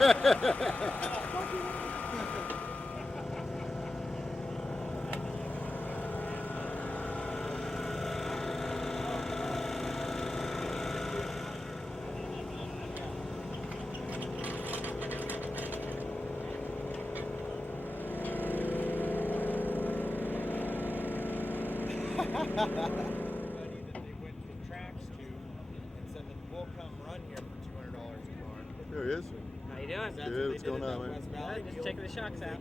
Everybody that they went to tracks to and said that we'll come run here for $200 a car. There he is. How you doing? Good, what's going on, man? Just checking the shocks out.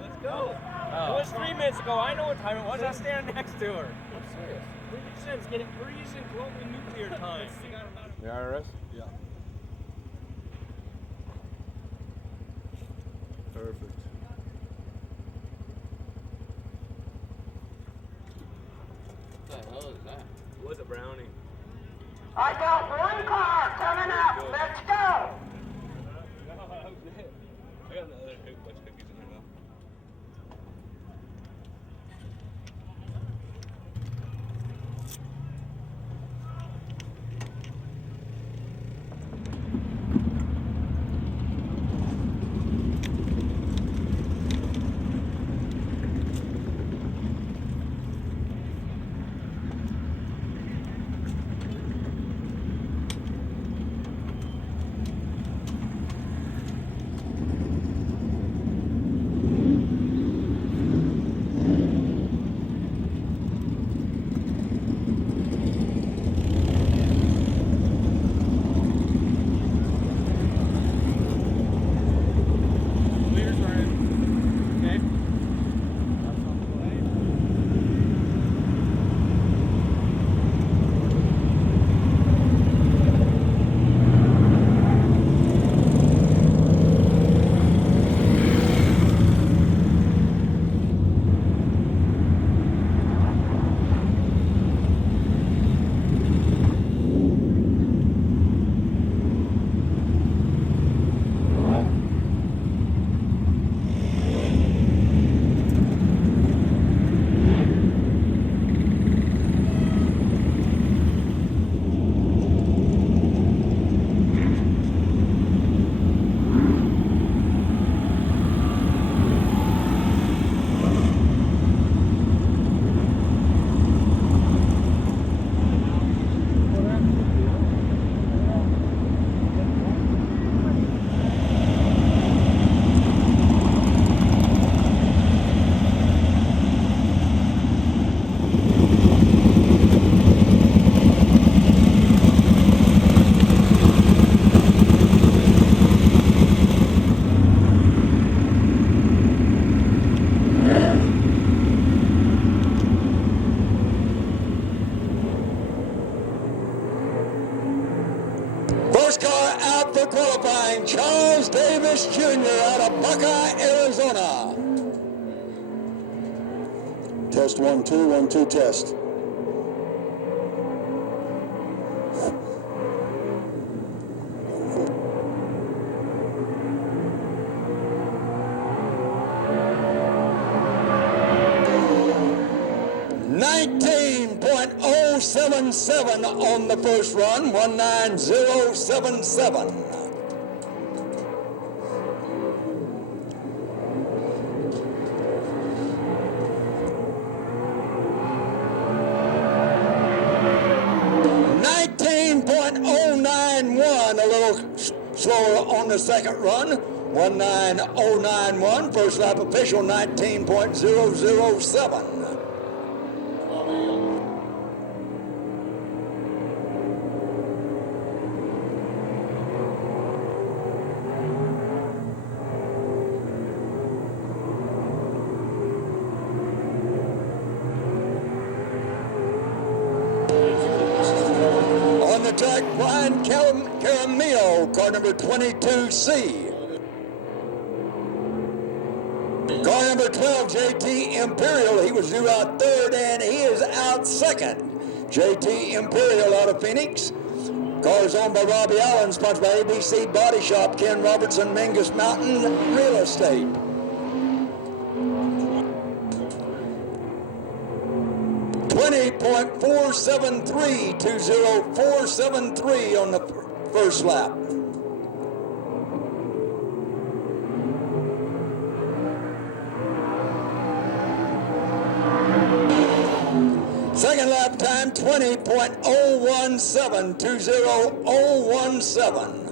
Let's go. It was 3 minutes ago. I know what time it was. I was standing next to her. I'm serious. Since getting freezing global nuclear time. The IRS? Yeah. Perfect. What the hell is that? It was a brownie. I got one car coming up. Let's go. I got another bunch of cookies in there though. First car out for qualifying, Charles Davis Jr. out of Buckeye, Arizona. Test 1, 2, 1, 2, test. .077 on the first run, 19077. .091, a little slower on the second run, 19091. First lap official 19.007. On the track, Brian Caramillo, car number 22C. Car number 12, JT Imperial, he was due out third, and he is out second. JT Imperial out of Phoenix. Car is owned by Robbie Allen, sponsored by ABC Body Shop, Ken Robertson, Mingus Mountain Real Estate. .473, 20473 on the first lap. time 20.017, 20017.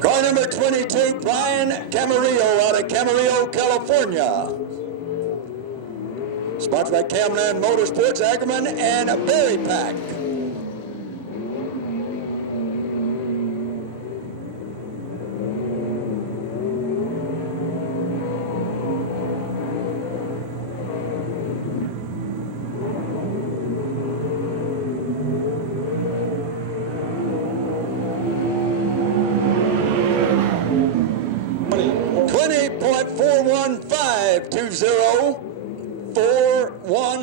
Car number 22, Brian Camarillo out of Camarillo, California. Sponsored by Camland Motorsports, Ackerman, and Berry Pack.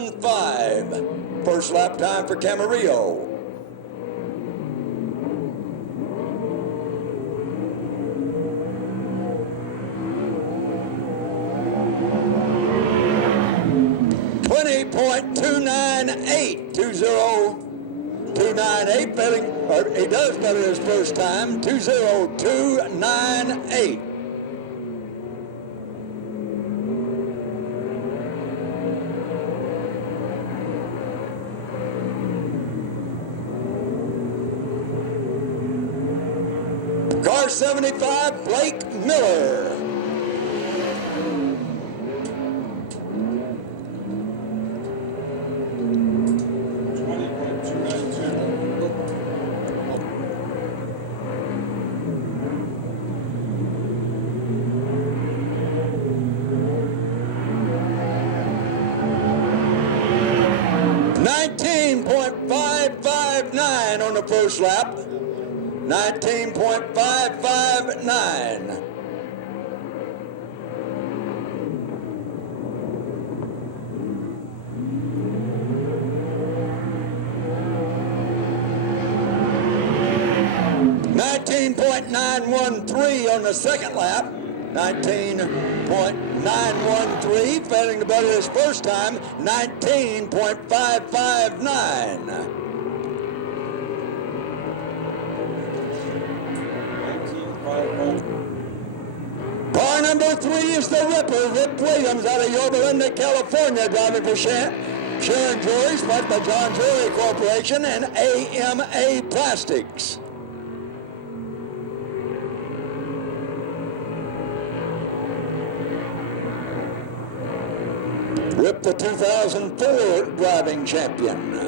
.415. First lap time for Camarillo. .298, 20298, he does better his first time, 20298. Car 75, Blake Miller. .559 on the first lap. 19.559. .913 on the second lap. 19.913, failing to better his first time. 19.559. Car number 3 is the Ripper, Rip Williams out of Yorba Linda, California, driving for Sharon Jory, sponsored by John Jory Corporation and AMA Plastics. Rip, the 2004 driving champion.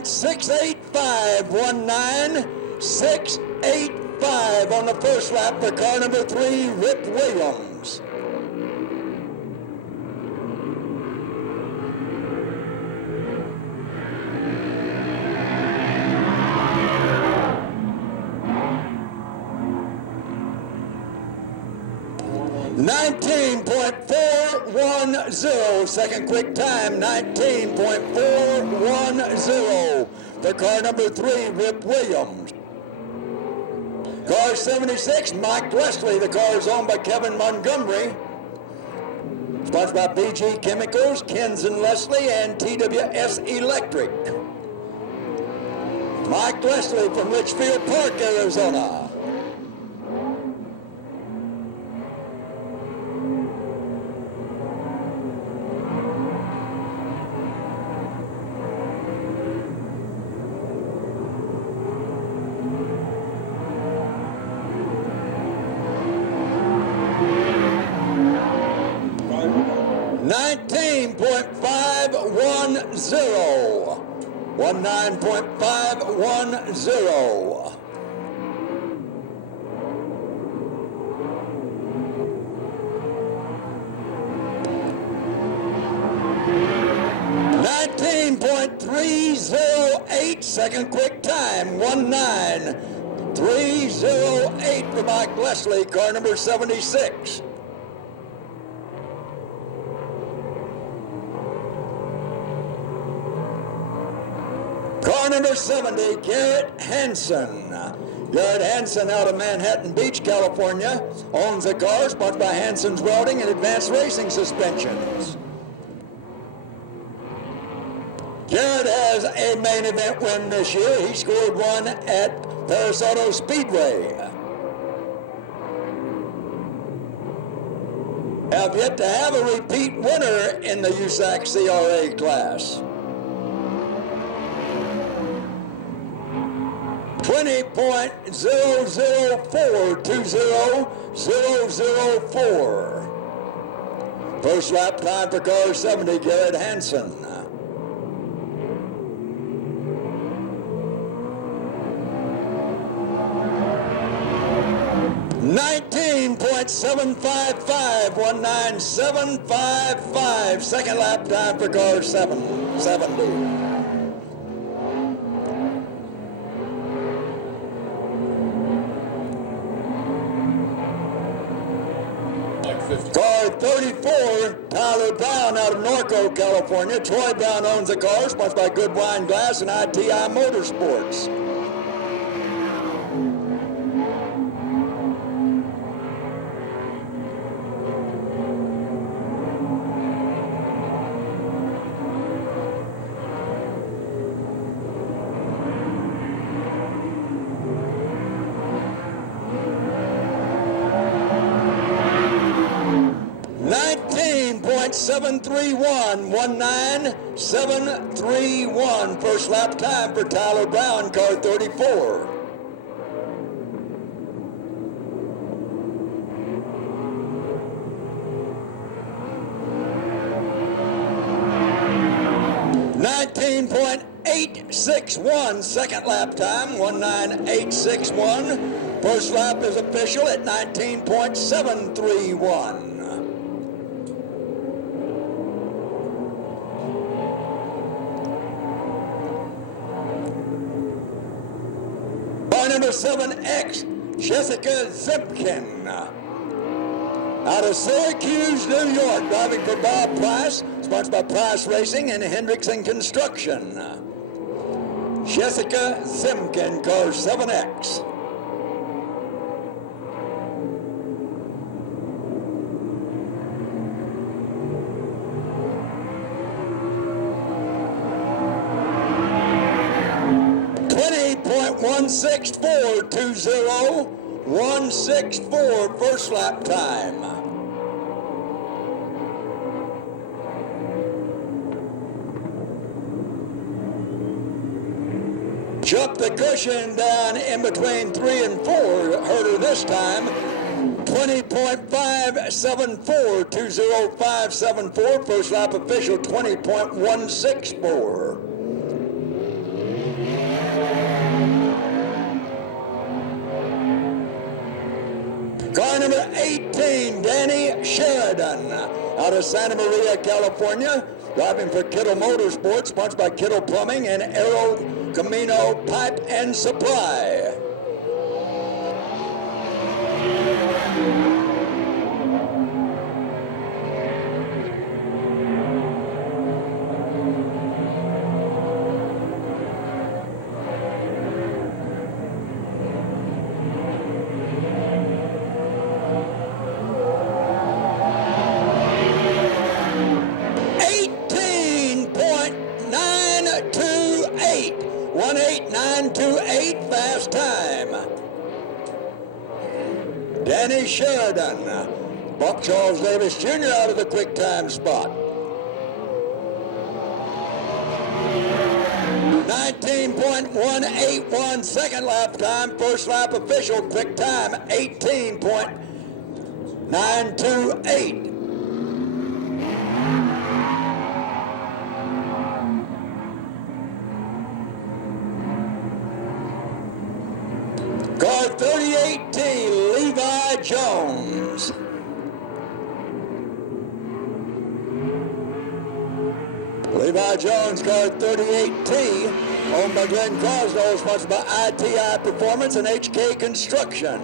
.685 on the first lap for car number 3, Rip Williams. .410, second quick time, 19.410 for car number 3, Rip Williams. Car 76, Mike Leslie. The car is owned by Kevin Montgomery. Sponsored by BG Chemicals, Kenson Leslie, and TWS Electric. Mike Leslie from Litchfield Park, Arizona. .510, 19.510. .308, second quick time, 19.308 for Mike Leslie, car number 76. Car number 70, Garrett Hansen. Garrett Hansen out of Manhattan Beach, California, owns the car, sponsored by Hansen's Welding and Advanced Racing Suspensions. Garrett has a main event win this year. He scored one at Manzanita Speedway. Have yet to have a repeat winner in the USAC CRA class. 20.004, First lap time for car 70, Garrett Hansen. 19.755, 19755. Second lap time for car 70. Car 34, Tyler Brown out of Norco, California. Troy Brown owns the car, sponsored by Good Wine Glass and ITI Motorsports. .731, 19731. First lap time for Tyler Brown, car 34. .861, second lap time, 19861. First lap is official at 19.731. Number 7X, Jessica Zipkin, out of Syracuse, New York, driving for Bob Price, sponsored by Price Racing and Hendrickson Construction. Jessica Zipkin, car 7X. .16420, first lap time. Jump the cushion down in between 3 and 4, hurt her this time. 20.574, 20574, first lap official 20.164. Car number 18, Danny Sheridan, out of Santa Maria, California, driving for Kittle Motorsports, sponsored by Kittle Plumbing and Aero Camino Pipe and Supply. Fast time. Danny Sheridan, Buck Charles Davis Jr. out of the quick time spot. 19.181 second lap time, first lap official, quick time 18.928. Car 38T, Levi Jones. Levi Jones, car 38T, owned by Glenn Crosdale, sponsored by ITI Performance and HK Construction.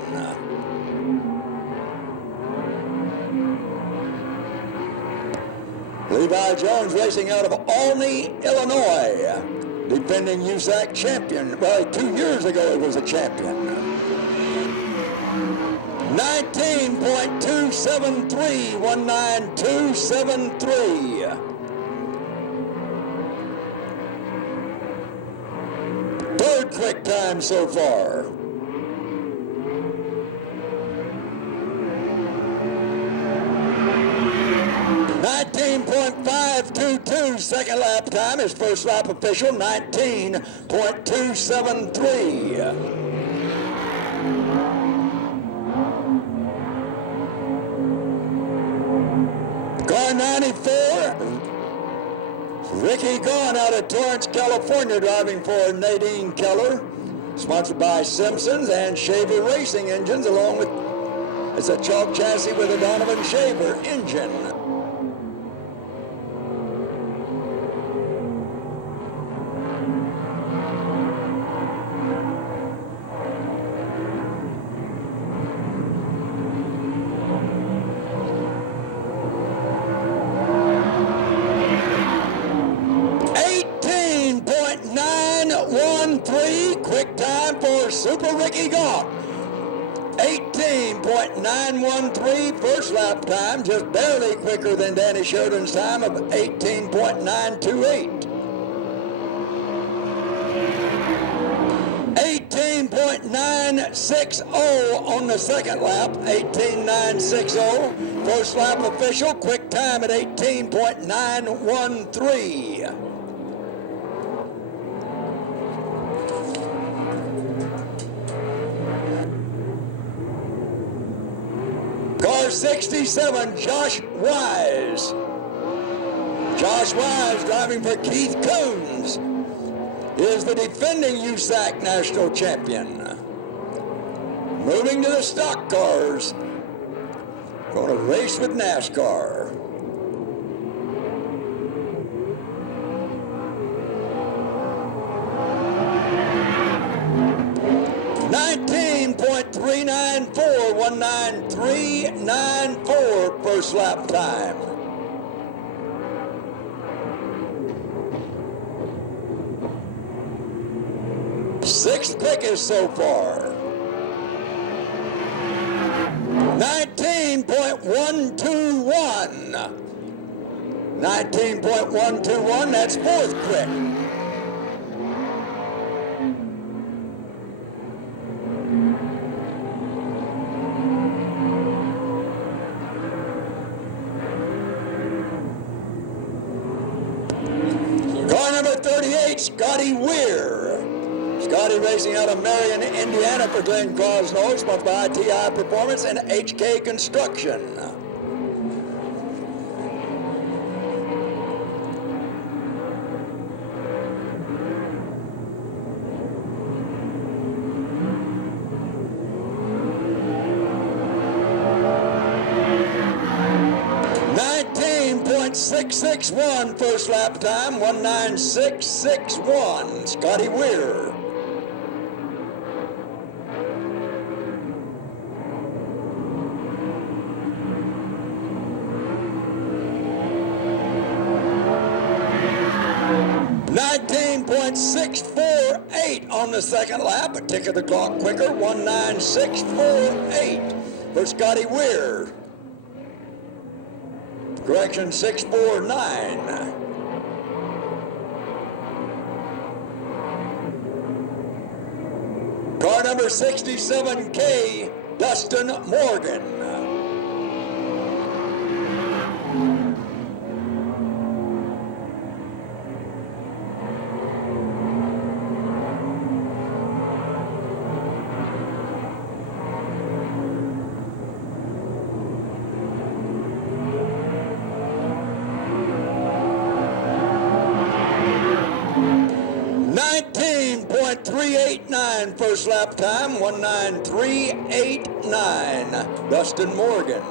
Levi Jones racing out of Olney, Illinois. Defending USAC champion. Well, 2 years ago he was a champion. 19.273, 19273. Third quick time so far. 19.522 second lap time. His first lap official, 19.273. Car 94, Ricky Gahn out of Torrance, California, driving for Nadine Keller. Sponsored by Simpsons and Shaver Racing Engines, along with, it's a chalk chassis with a Donovan Shaver engine. Quick time for Super Ricky Gahn. 18.913 first lap time, just barely quicker than Danny Sheridan's time of 18.928. 18.960 on the second lap, 18.960. First lap official, quick time at 18.913. Car 67, Josh Wise. Josh Wise, driving for Keith Coons, is the defending USAC national champion. Moving to the stock cars. Going to race with NASCAR. $19.394, first lap time. Sixth quickest so far. 19.121. 19.121, that's fourth quick. Car number 38, Scotty Weir. Scotty racing out of Marion, Indiana for Glenn Crosnow, sponsored by TI Performance and HK Construction. .661 first lap time, 19661, Scotty Weir. .648 on the second lap, a tick of the clock quicker, 19648 for Scotty Weir. Correction, 649. Car number 67K, Dustin Morgan. .389 first lap time, 19389, Dustin Morgan.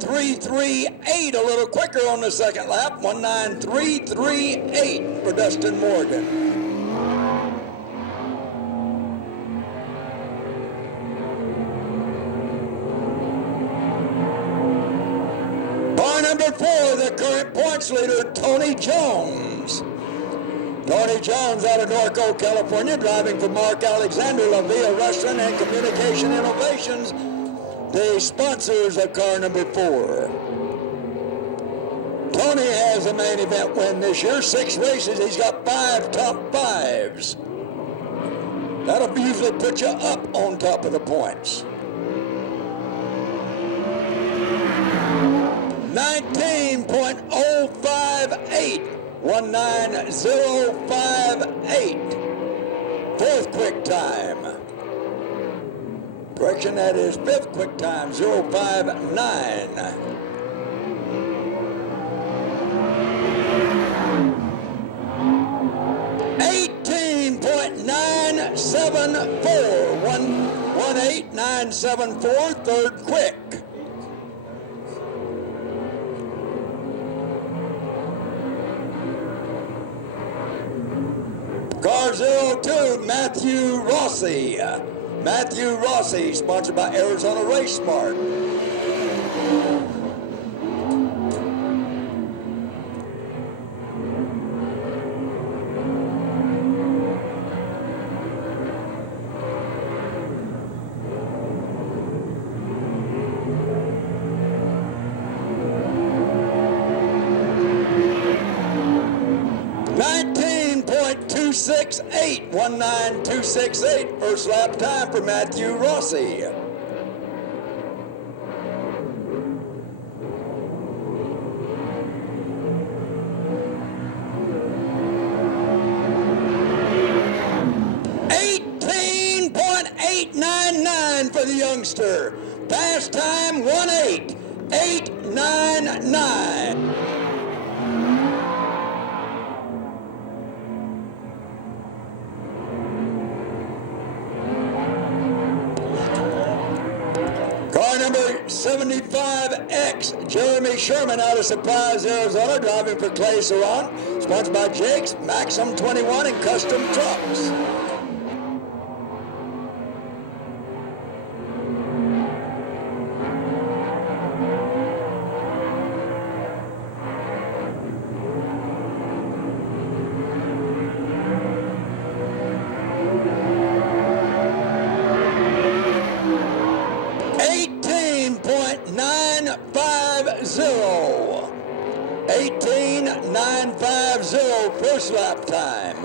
.338, a little quicker on the second lap, 19338 for Dustin Morgan. number 4, the current points leader, Tony Jones. Tony Jones out of Norco, California, driving for Mark Alexander, La Via Restaurant and Communication Innovations, the sponsors of car number 4. Tony has a main event win this year, 6 races. He's got 5 top 5s. That'll usually put you up on top of the points. 19.058, 19058. 4th quick time. Correction, that is 5th quick time, 059. 18.974, 118,974, 3rd quick. Car 02, Matthew Rossi. Matthew Rossi, sponsored by Arizona Race Smart. .268, 19268, first lap time for Matthew Rossi. .899 for the youngster. Pass time 18899. Car number 75X, Jeremy Sherman out of Surprise, Arizona, driving for Clay Saran, sponsored by Jake's, Maxim 21, and Custom Trucks. .18950, first lap time.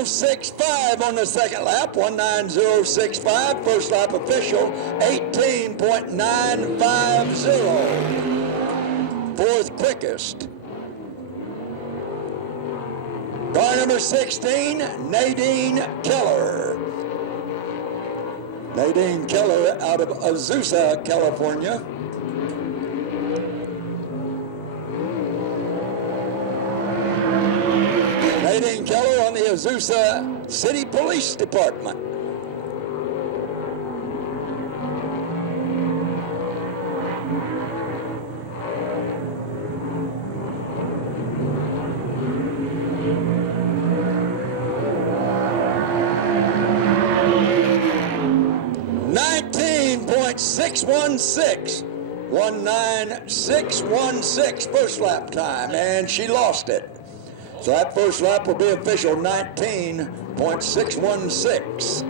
.065 on the second lap, 19065, first lap official, 18.950, 4th quickest. Car number 16, Nadine Keller. Nadine Keller out of Azusa, California. Nadine Keller on the Azusa City Police Department. .616, 19616, first lap time, and she lost it. So that first lap will be official 19.616.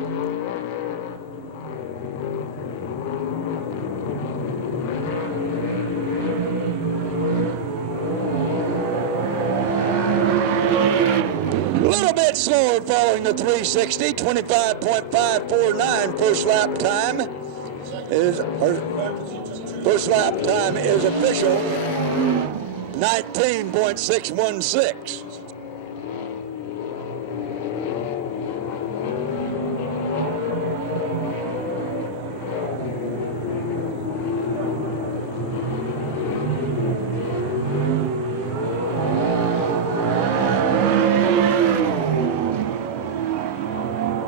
A little bit slower following the 360, 25.549 first lap time. First lap time is official 19.616.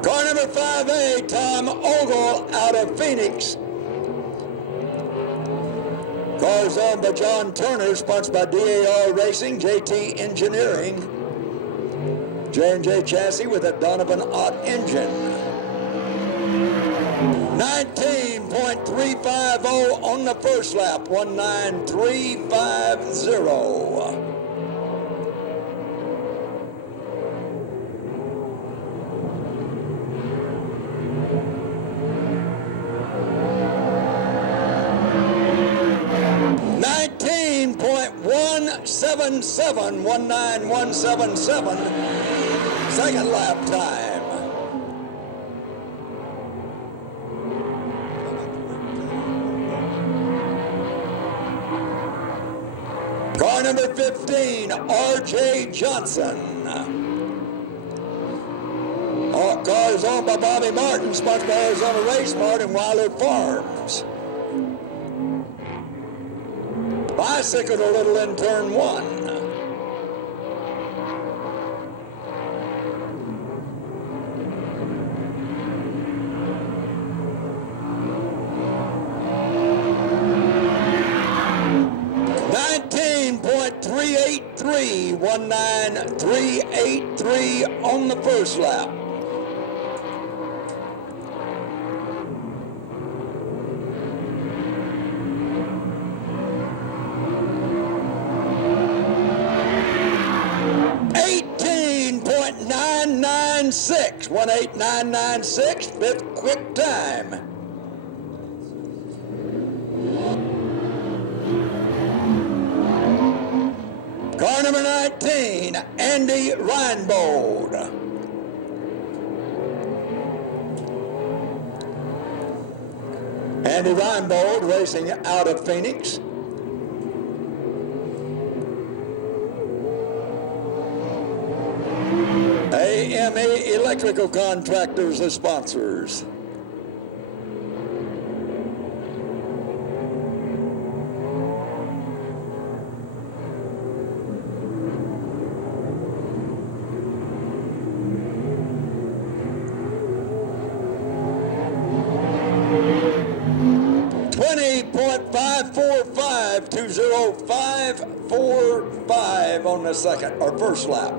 Car number 5A, Tom Ogle out of Phoenix. Cars owned by John Turner, sponsored by DAR Racing, JT Engineering. J&J chassis with a Donovan Ott engine. 19.350 on the first lap, 19350. .177, 19177, second lap time. Car number 15, R.J. Johnson. All cars owned by Bobby Martin, sponsored by Arizona Race Mart and Wilder Farms. Bicycled a little in turn one. .383, 19383 on the first lap. .996, 18996, fifth quick time. Car number 19, Andy Reinbold. Andy Reinbold racing out of Phoenix. AMA Electrical Contractors as sponsors. .545, 20545 on the second or first lap.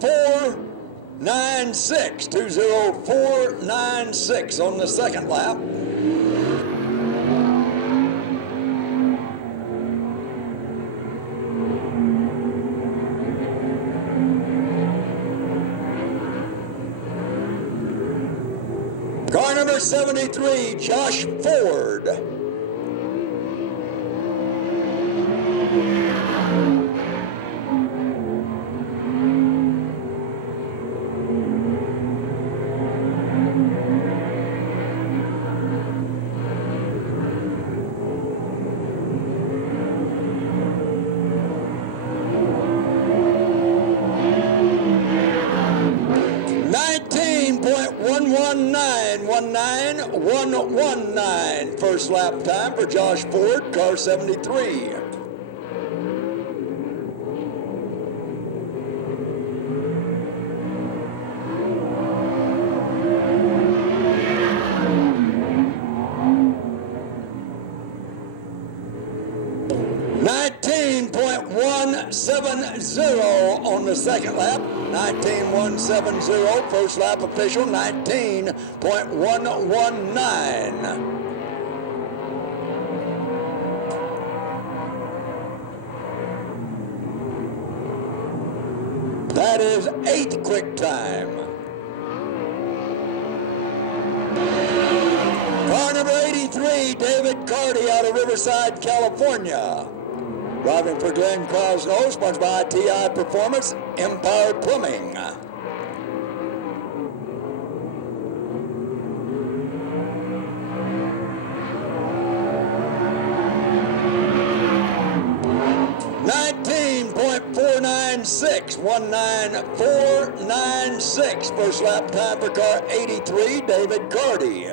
.496, 20496 on the second lap. Car number 73, Josh Ford. .19119, first lap time for Josh Ford, car 73. .170 on the second lap. 19.170, first lap official, 19.119. That is eighth quick time. Car number 83, David Carty out of Riverside, California. Driving for Glenn Crosno, sponsored by TI Performance, Empire Plumbing. .496, 19496, first lap time for car 83, David Carty.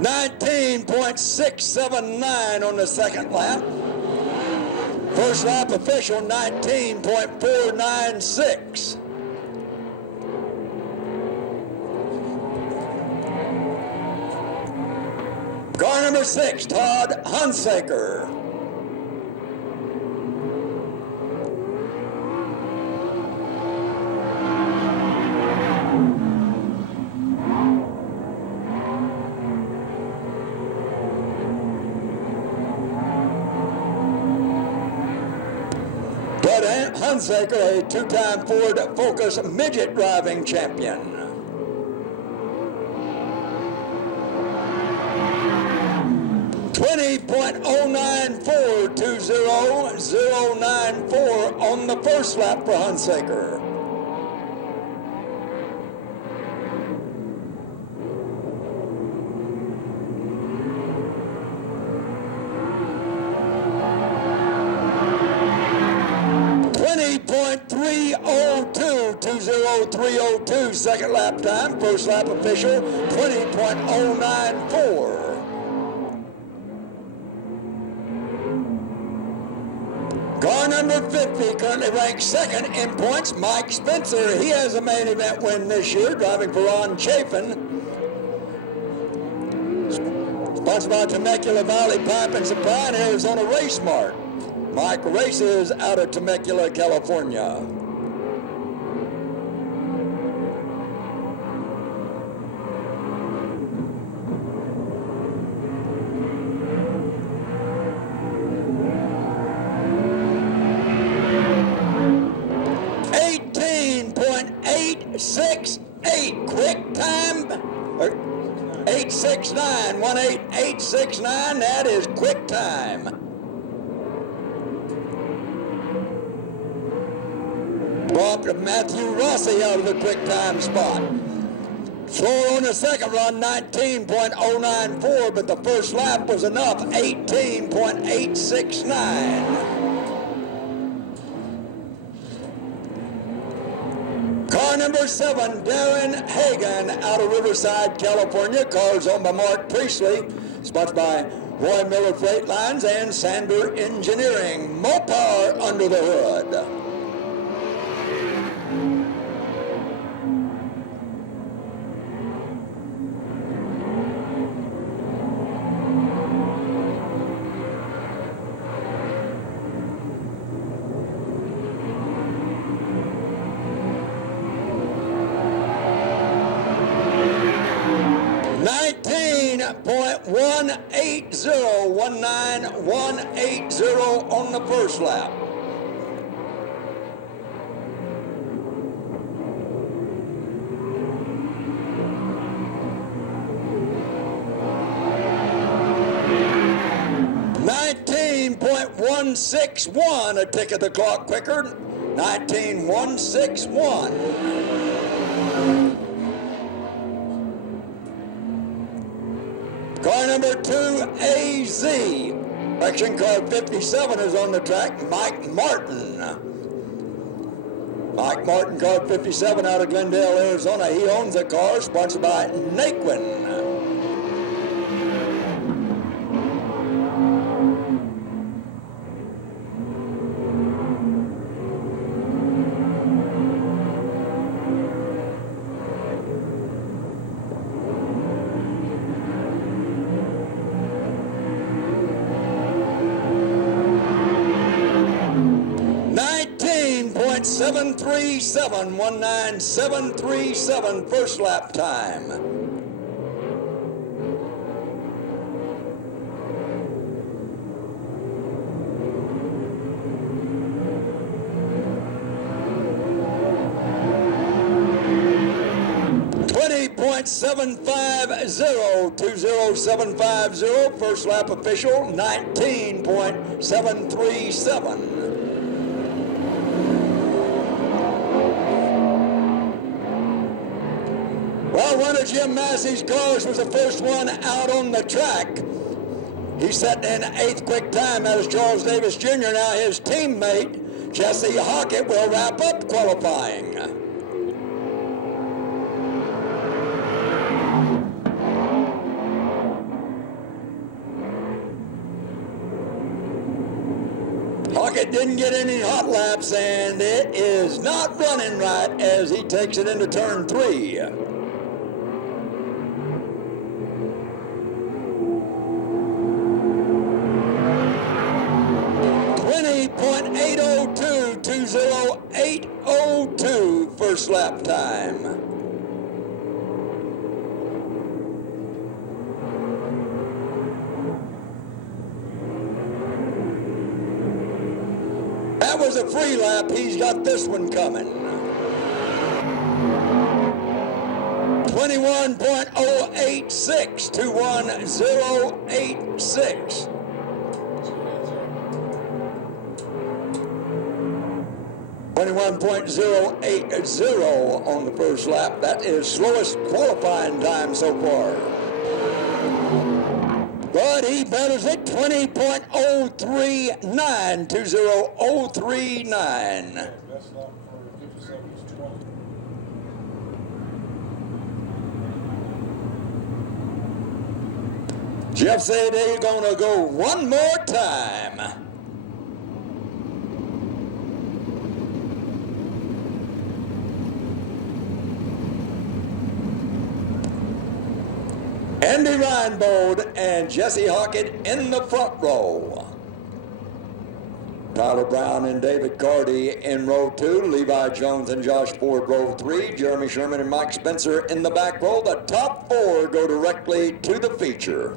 19.679 on the second lap. First lap official 19.496. Car number 6, Todd Hunsaker. Todd Hunsaker, a two-time Ford Focus midget driving champion. 20.094 on the first lap for Hunsaker. .302 second lap time. First lap official 20.094. Car number 50 currently ranked second in points. Mike Spencer, he has a main event win this year, driving for Ron Chafin. Sponsored by Temecula Valley Pipe and Supply and Arizona Race Mart. Mike races out of Temecula, California. Quick time, 869, 18869, that is quick time. Bumped Matthew Rossi out of the quick time spot. Slower on the second run, 19.094, but the first lap was enough, 18.869. Car number 7, Darren Hagan out of Riverside, California. Cars owned by Mark Priestley. Sponsored by Roy Miller Freight Lines and Sander Engineering. Mopar under the hood. .180 on the first lap. .161, a tick of the clock quicker. 19.161. Car number 2, AZ. Section car 57 is on the track, Mike Martin. Mike Martin, car 57 out of Glendale, Arizona. He owns the car, sponsored by Naquin. .737, 19737 first lap time. .750, first lap official, 19.737. Well, one of Jim Massey's cars was the first one out on the track. He set in 8th quick time. That is Charles Davis Jr. Now his teammate, Jesse Hockett, will wrap up qualifying. It didn't get any hot laps, and it is not running right as he takes it into turn 3. 20.802, 20802 first lap time. That was a free lap. He's got this one coming. 21.086, 21086. 21.080 on the first lap. That is slowest qualifying time so far. But he battles it 20.039, 20039. Best lap for 57 is 20. Jeff said they're gonna go one more time. Andy Reinbold and Jesse Hockett in the front row. Tyler Brown and David Carty in row 2. Levi Jones and Josh Ford row 3. Jeremy Sherman and Mike Spencer in the back row. The top 4 go directly to the feature.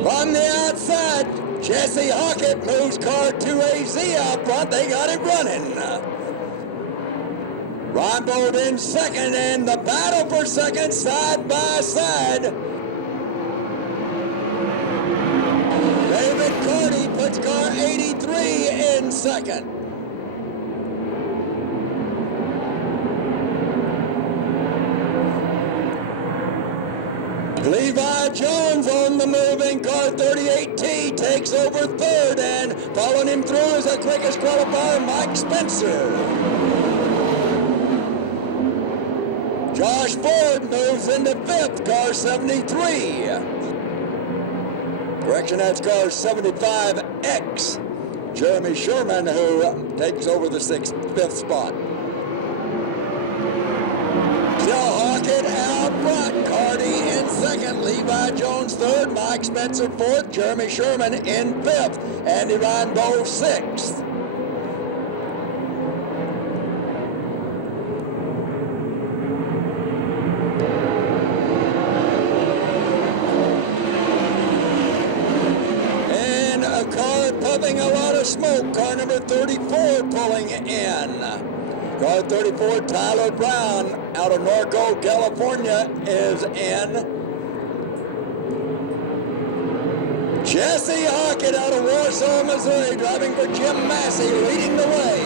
From the outside, Jesse Hockett moves car 2AZ out front. They got it running. Reinbold in second, and the battle for second side by side. David Carty puts car 83 in second. Levi Jones on the move in car 38T takes over third, and following him through is the quickest qualifier, Mike Spencer. Josh Ford moves into fifth, car 73. Correction, that's car 75X. Jeremy Sherman, who takes over the fifth spot. Hockett out front, Carty in second, Levi Jones third, Mike Spencer fourth, Jeremy Sherman in fifth, Andy Reinbold sixth. And a car puffing a lot of smoke, car number 34 pulling in. Car 34, Tyler Brown, out of Norco, California, is in. Jesse Hockett out of Warsaw, Missouri, driving for Jim Massey, leading the way.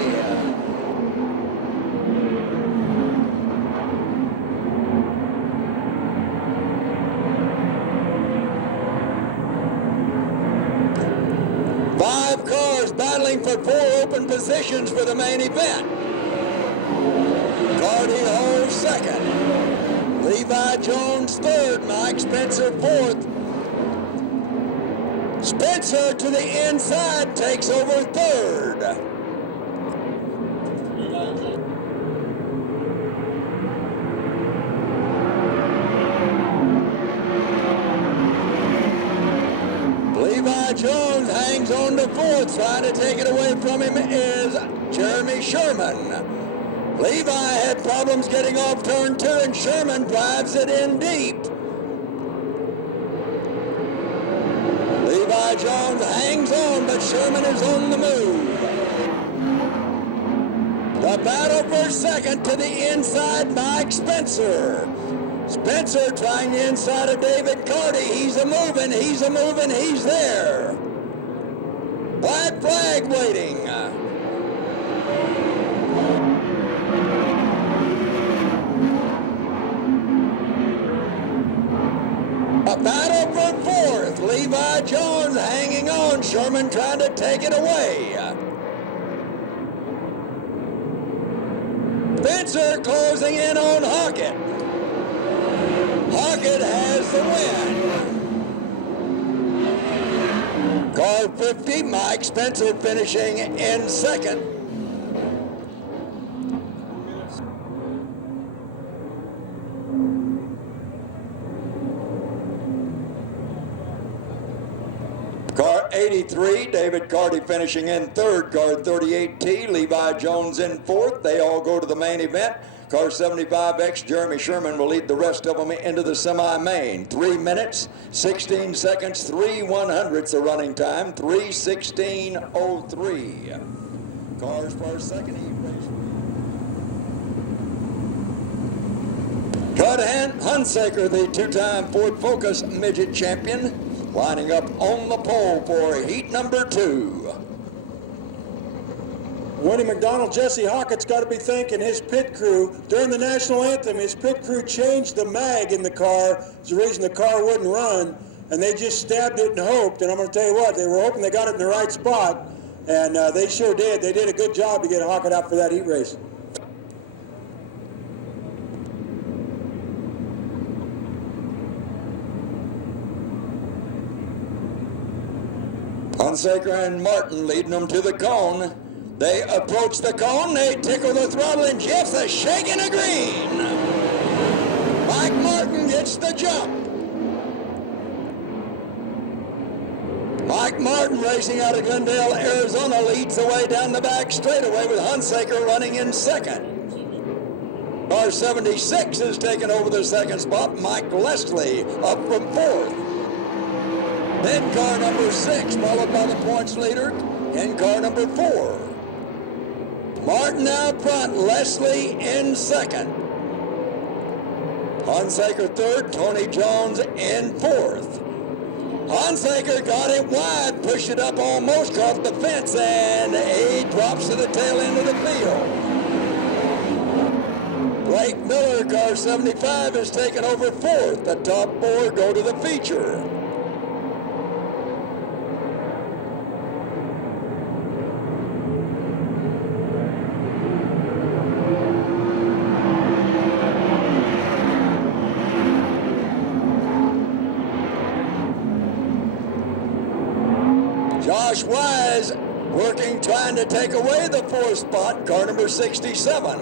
Five cars battling for 4 open positions for the main event. Carty holds second. Levi Jones third. Mike Spencer fourth. Spencer to the inside takes over third. Levi Jones hangs on to fourth. Trying to take it away from him is Jeremy Sherman. Levi had problems getting off turn 2, and Sherman drives it in deep. Levi Jones hangs on, but Sherman is on the move. The battle for second to the inside, Mike Spencer. Spencer trying the inside of David Carty. He's a-moving, he's there. White flag waiting. A battle for fourth. Levi Jones hanging on. Sherman trying to take it away. Spencer closing in on Hockett. Hockett has the win. Car 50, Mike Spencer finishing in second. Car 83, David Carty finishing in third. Car 38T, Levi Jones in fourth. They all go to the main event. Car 75X, Jeremy Sherman will lead the rest of them into the semi-main. 3 minutes, 16 seconds, 3/100ths the running time, 3:16:03. Cars for second heat race. Judd Hunsaker, the two-time Ford Focus midget champion, lining up on the pole for heat number 2. Winnie McDonald, Jesse Hockett's got to be thanking his pit crew. During the national anthem, his pit crew changed the mag in the car. It's the reason the car wouldn't run, and they just stabbed it and hoped. And I'm going to tell you what, they were hoping they got it in the right spot, and they sure did. They did a good job to get Hockett out for that heat race. Hunsaker and Martin leading them to the cone. They approach the cone, they tickle the throttle, and Jeff's a shaking a green. Mike Martin gets the jump. Mike Martin, racing out of Glendale, Arizona, leads the way down the back straightaway with Hunsaker running in second. Car 76 is taking over the second spot. Mike Leslie up from fourth. Then car number 6, followed by the points leader in car number 4. Martin out front, Leslie in second. Hunsaker third, Tony Jones in fourth. Hunsaker got it wide, pushed it up almost, caught the fence, and he drops to the tail end of the field. Blake Miller, car 75, is taking over fourth. The top 4 go to the feature. Josh Wise working, trying to take away the 4th spot, car number 67.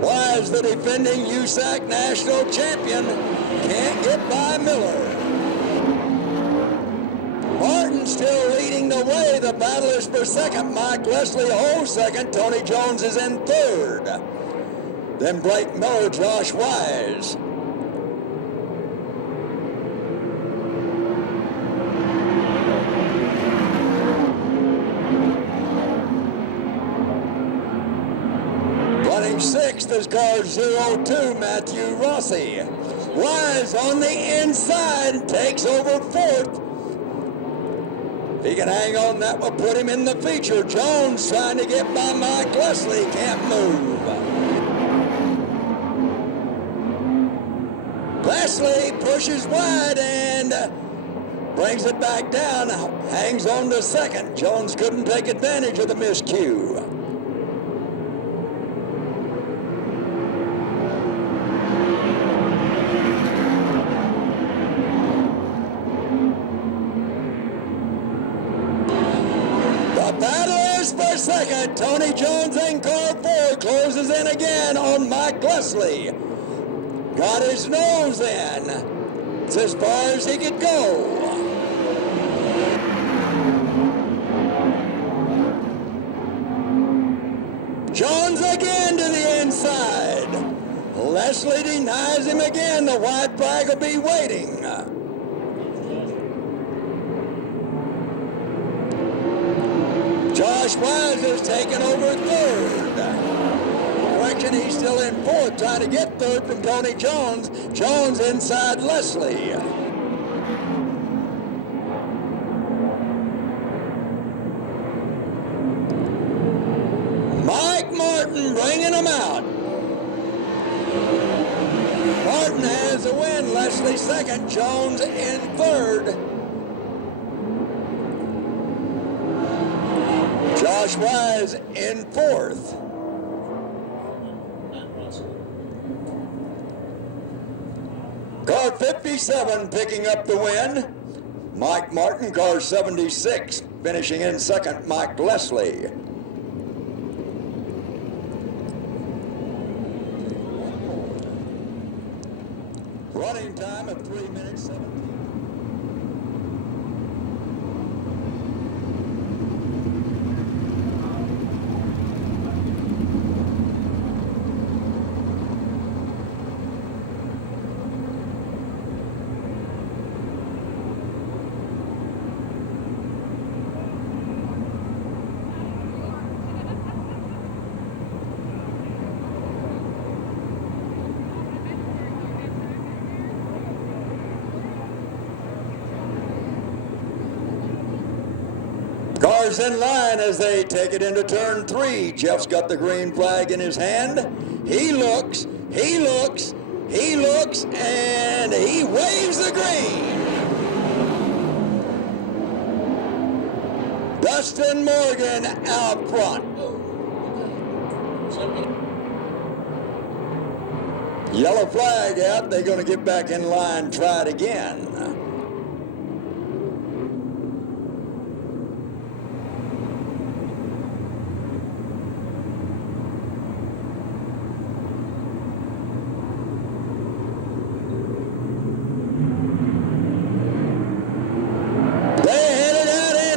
Wise, the defending USAC national champion, can't get by Miller. Martin still leading the way. The battle is for second. Mike Leslie holds second. Tony Jones is in third. Then Blake Miller, Josh Wise. Sixth is car 02, Matthew Rossi. Wise on the inside, takes over fourth. If he can hang on, that will put him in the feature. Jones trying to get by Mike Leslie, can't move. Leslie pushes wide and brings it back down, hangs on to second. Jones couldn't take advantage of the miscue. For second, Tony Jones in car 4 closes in again on Mike Leslie. Got his nose in. It's as far as he could go. Jones again to the inside. Leslie denies him again. The white flag will be waiting. Josh Wise has taken over third. Correction, he's still in fourth, trying to get third from Tony Jones. Jones inside Leslie. Martin bringing them out. Martin has the win. Leslie second. Jones in third. Josh Wise in fourth. Car 57 picking up the win. Mike Martin, car 76, finishing in second, Mike Leslie. Running time of 3 minutes 17. Cars in line as they take it into turn 3. Jeff's got the green flag in his hand. He looks, he looks, he looks, and he waves the green. Dustin Morgan out front. Yellow flag out. They're going to get back in line, try it again.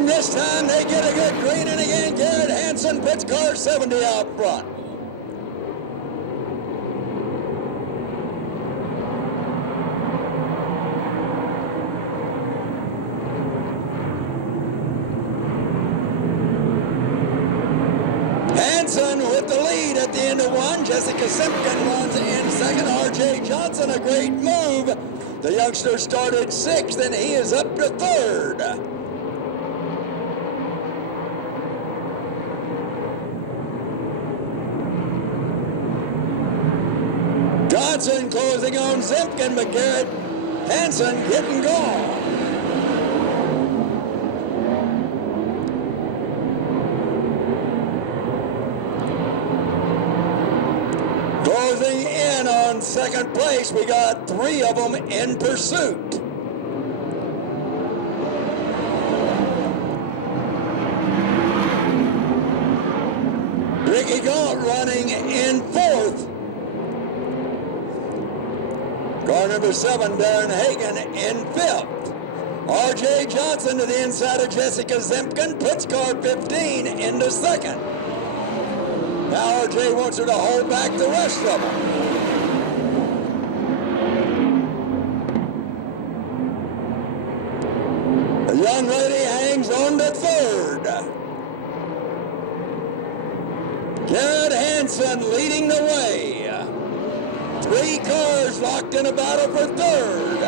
This time they get a good green, and again Garrett Hansen puts car 70 out front. Hansen with the lead at the end of one. Jessica Simpkin runs in second. R.J. Johnson, a great move. The youngster started sixth, and he is up to third. Johnson closing on Simpkin, but Garrett Hansen getting gone. Closing in on second place, we got 3 of them in pursuit. Ricky Gaunt running in fourth. Car number 7, Darren Hagan in fifth. R.J. Johnson to the inside of Jessica Simpkin puts car 15 into second. Now R.J. wants her to hold back the rest of them. The young lady hangs on to third. Garrett Hansen leading the way. 3 cars locked in a battle for third.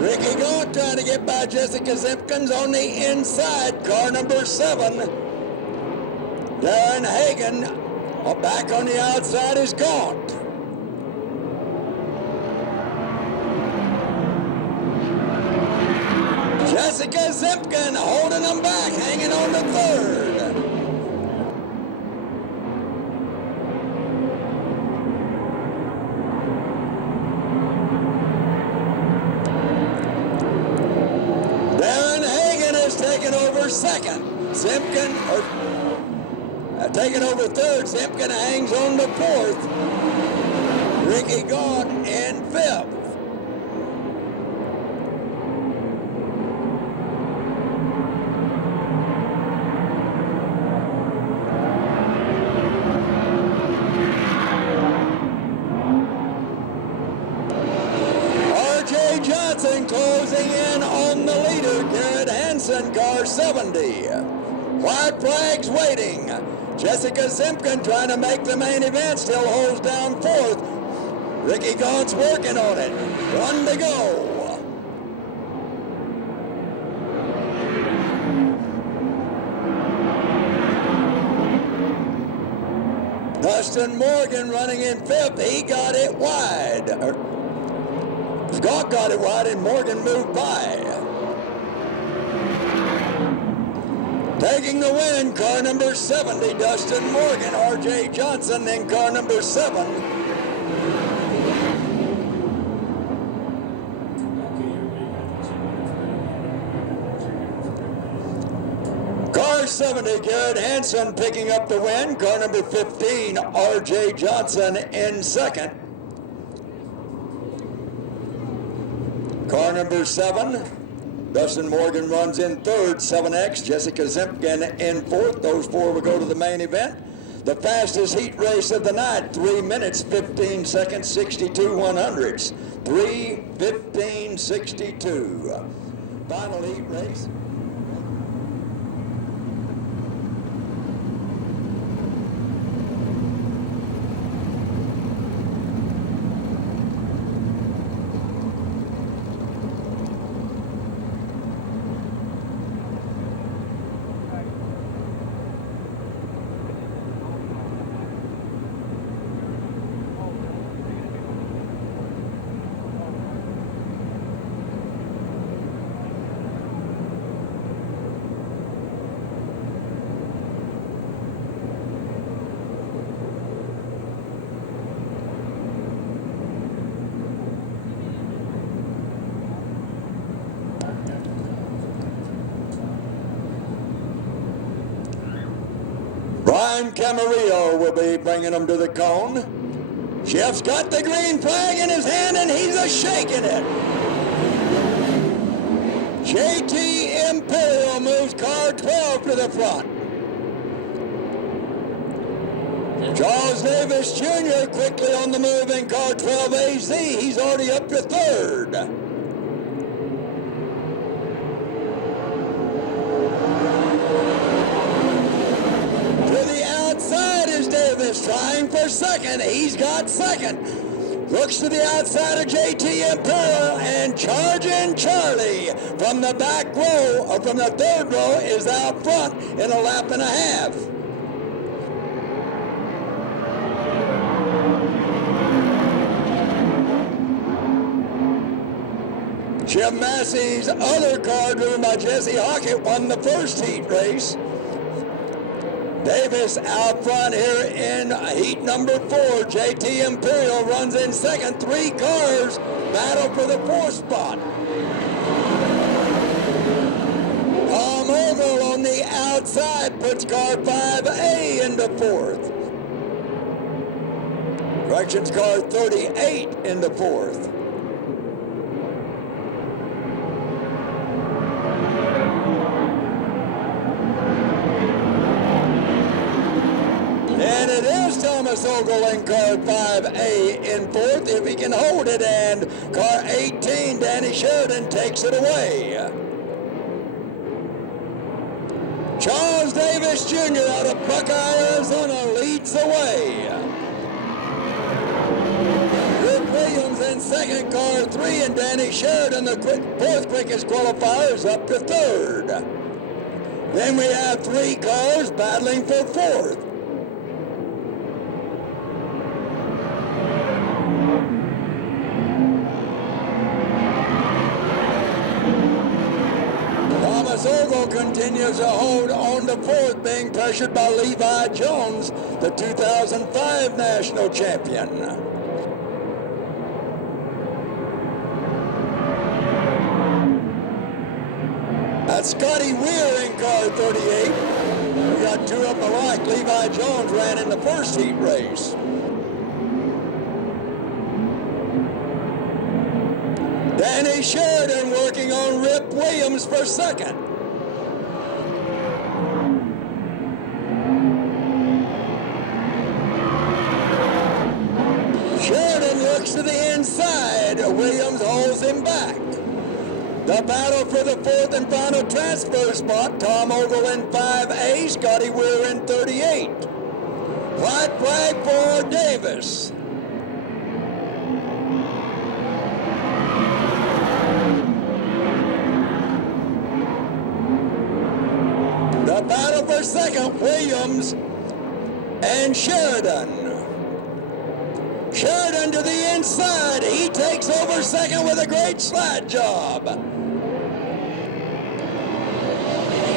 Ricky Gaunt trying to get by Jessica Simpkins on the inside. Car number 7. Darren Hagan back on the outside is Gaunt. Jessica Simpkin holding them back, hanging on to third. Second, Simpkin taking over third. Simpkin hangs on to fourth. Ricky Gaunt in fifth. R.J. Johnson closing in on the leader, Garrett Hansen, car 70. White flags waiting. Jessica Simpkin trying to make the main event, still holds down fourth. Ricky Gaunt's working on it. 1 to go. Dustin Morgan running in fifth. He got it wide. Scott got it wide and Morgan moved by. Taking the win, car number 70, Dustin Morgan, R.J. Johnson, then car number 7. Car 70, Garrett Hanson picking up the win. Car number 15, R.J. Johnson in second. Car number 7, Dustin Morgan runs in third. 7X, Jessica Zimpkin in fourth. Those 4 will go to the main event. The fastest heat race of the night, 3 minutes, 15 seconds, 62 100ths. 3:15.62. Final heat race. Brian Camarillo will be bringing them to the cone. Jeff's got the green flag in his hand and he's a-shaking it. JT Imperial moves car 12 to the front. Charles Davis Jr. quickly on the move in car 12 AZ. He's already up to third. Trying for second. He's got second. Looks to the outside of JT Imperial and Charging Charlie from the back row, or from the third row, is out front in a lap and a half. Jim Massey's other car, driven by Jesse Hockett, won the first heat race. Davis out front here in heat number 4. JT Imperial runs in second. 3 cars battle for the 4th spot. Tom Ogle on the outside puts car 5A into 4th. Corrections car 38 into 4th. And it is Thomas Ogle in car 5A in 4th, if he can hold it, and car 18, Danny Sheridan, takes it away. Charles Davis Jr. out of Buckeye, Arizona, leads the way. Rick Williams in second, car 3, and Danny Sheridan, the 4th quickest qualifier, is up to 3rd. Then we have 3 cars battling for 4th. Ogle continues to hold on to 4th, being pressured by Levi Jones, the 2005 national champion. That's Scotty Weir in car 38. We got 2 of them alike. Levi Jones ran in the first heat race. Danny Sheridan working on Rip Williams for second. Sheridan looks to the inside. Williams holds him back. The battle for the 4th and final transfer spot. Tom Ogle in 5A, Scotty Weir in 38. White flag for Davis. The battle for second, Williams and Sheridan. Sheridan to the inside. He takes over second with a great slide job.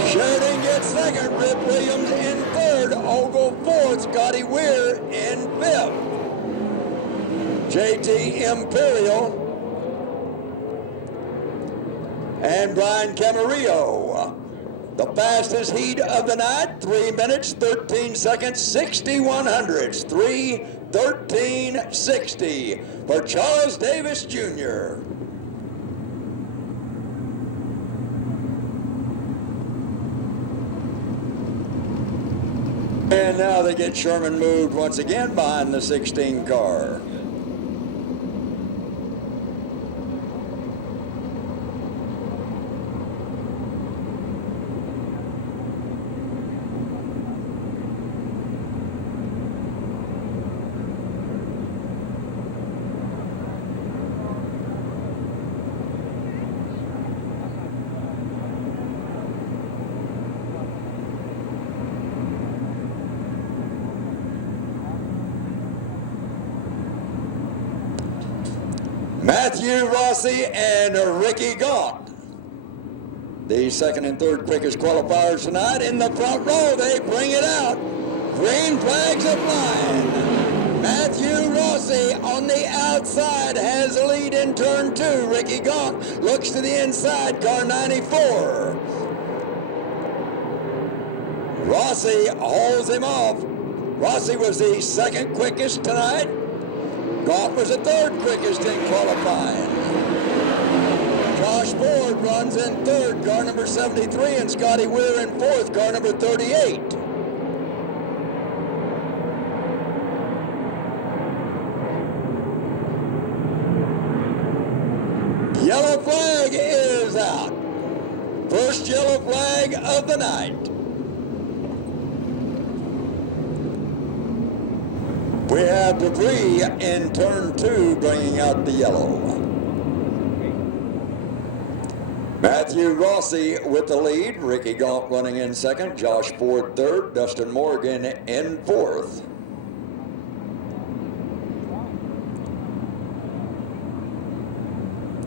Sheridan gets second. Rip Williams in third. Ogle fourth. Scotty Weir in fifth. JT Imperial and Brian Camarillo. The fastest heat of the night, 3 minutes, 13 seconds, 61 hundredths, 3:13.60 for Charles Davis Jr. And now they get Sherman moved once again behind the 16 car. Matthew Rossi and Ricky Gaunt, the second and third quickest qualifiers tonight. In the front row, they bring it out. Green flags are flying. Matthew Rossi on the outside has the lead in turn two. Ricky Gaunt looks to the inside, car 94. Rossi holds him off. Rossi was the second quickest tonight. Gaunt was the third quickest in qualifying. Josh Ford runs in third, car number 73, and Scotty Weir in fourth, car number 38. Yellow flag is out. First yellow flag of the night. We have debris in turn two, bringing out the yellow. Matthew Rossi with the lead. Ricky Gaunt running in second. Josh Ford third. Dustin Morgan in fourth.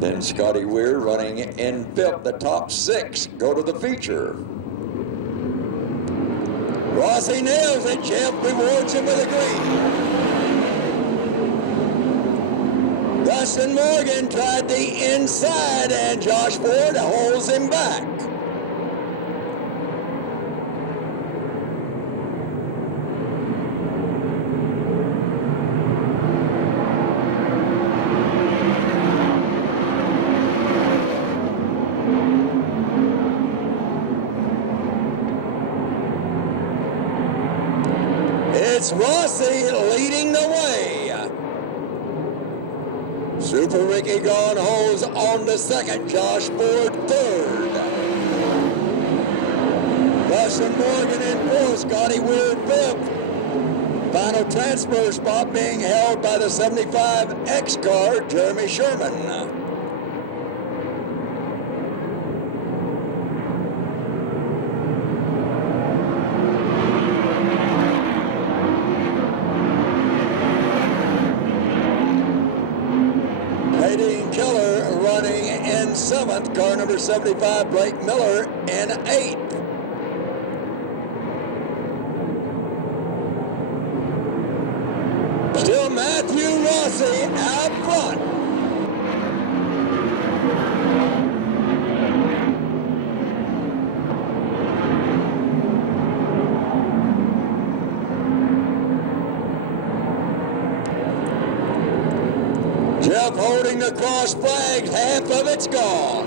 Then Scotty Weir running in fifth. The top six go to the feature. Rossi nails it. Jeff rewards him with a green. Dustin Morgan tried the inside, and Josh Ford holds him back. It's Rossi leading the way. Super Ricky Gaunt holds on to second. Josh Ford third. Dustin Morgan in fourth. Scotty Weir fifth. Final transfer spot being held by the 75X car, Jeremy Sherman. Seventh, car number 75, Blake Miller in eighth. Still Matthew Rossi out front. Jeff holding the cross flag, half of it's gone.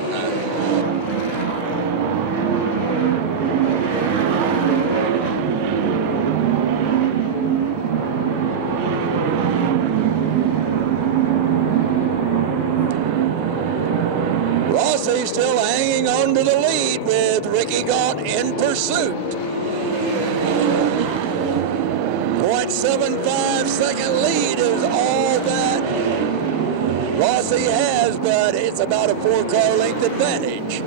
Rossi still hanging on to the lead with Ricky Gaunt in pursuit. 0.75 second lead is all that Rossi has, but it's about a 4-car length advantage.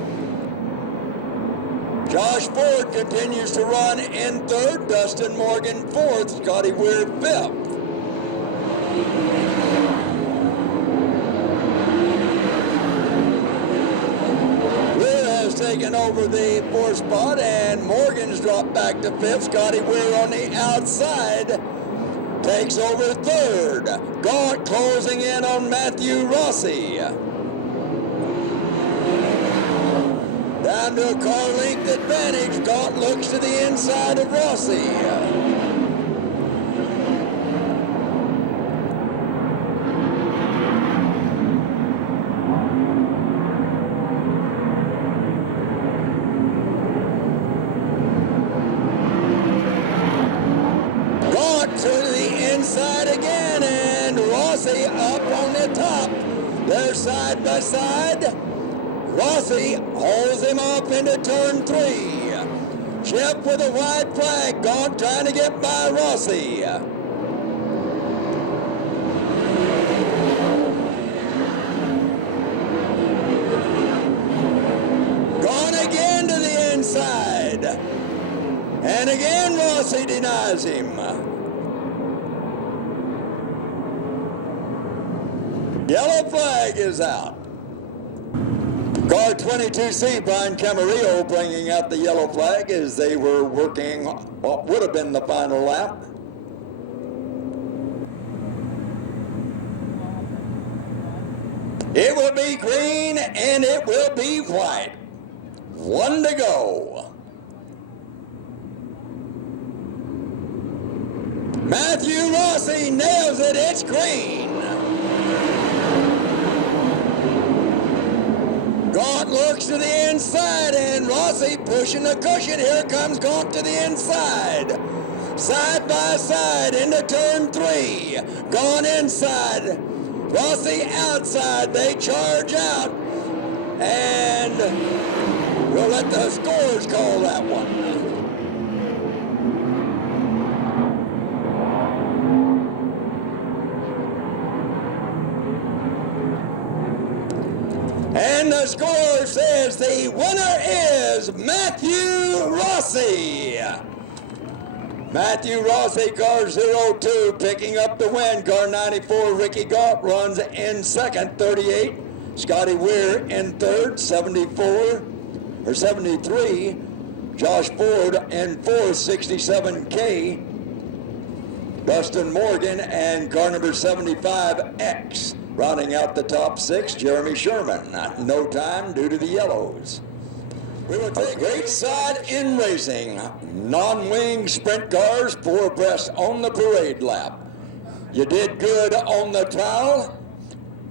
Josh Ford continues to run in third. Dustin Morgan fourth. Scotty Weir fifth. Taking over the fourth spot, and Morgan's dropped back to fifth. Scotty Weir on the outside takes over third. Gaunt closing in on Matthew Rossi. Down to a car length advantage. Gaunt looks to the inside of Rossi. Up on the top. They're side by side. Rossi holds him off into turn 3. Chip with a white flag. Gaunt trying to get by Rossi. Gone again to the inside. And again Rossi denies him. Yellow flag is out. Car 22C, Brian Camarillo, bringing out the yellow flag as they were working what would have been the final lap. It will be green and it will be white. 1 to go. Matthew Rossi nails it. It's green. Gaunt looks to the inside, and Rossi pushing the cushion. Here comes Gaunt to the inside. Side by side into turn 3. Gaunt inside. Rossi outside. They charge out. And we'll let the scores call that one. And the score says the winner is Matthew Rossi. Matthew Rossi, car 02, picking up the win. Car 94, Ricky Gaunt runs in second, 38. Scotty Weir in third, 74, or 73. Josh Ford in fourth, 67K. Dustin Morgan and car number 75X. Rounding out the top 6, Jeremy Sherman. No time due to the yellows. We will take a great side in racing. Non-wing sprint cars, 4 abreast on the parade lap. You did good on the trowel.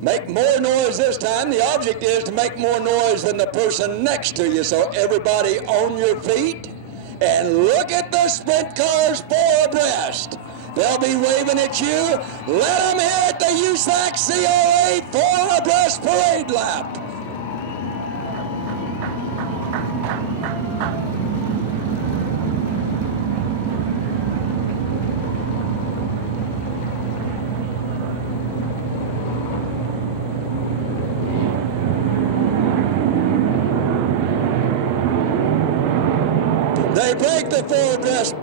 Make more noise this time. The object is to make more noise than the person next to you. So everybody on your feet. And look at the sprint cars, 4 abreast. They'll be waving at you. Let them hit the USAC CRA 4 abreast parade lap. They break the 4 abreast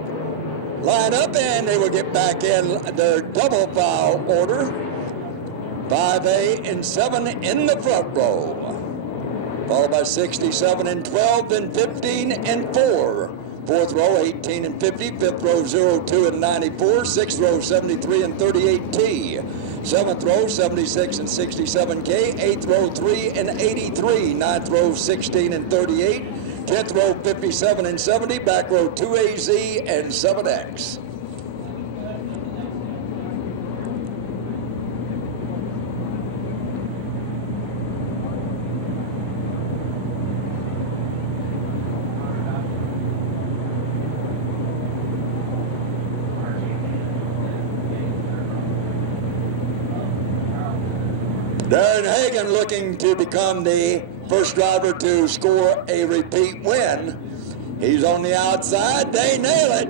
line up, and they will get back in their double file order. 5A and 7 in the front row, followed by 67 and 12, then 15 and 4. Fourth row, 18 and 50. Fifth row, 02 and 94. Sixth row, 73 and 38T. Seventh row, 76 and 67K. Eighth row, 3 and 83. Ninth row, 16 and 38. 10th row, 57 and 70. Back row, 2AZ and 7X. Darren Hagan looking to become the first driver to score a repeat win. He's on the outside. They nail it.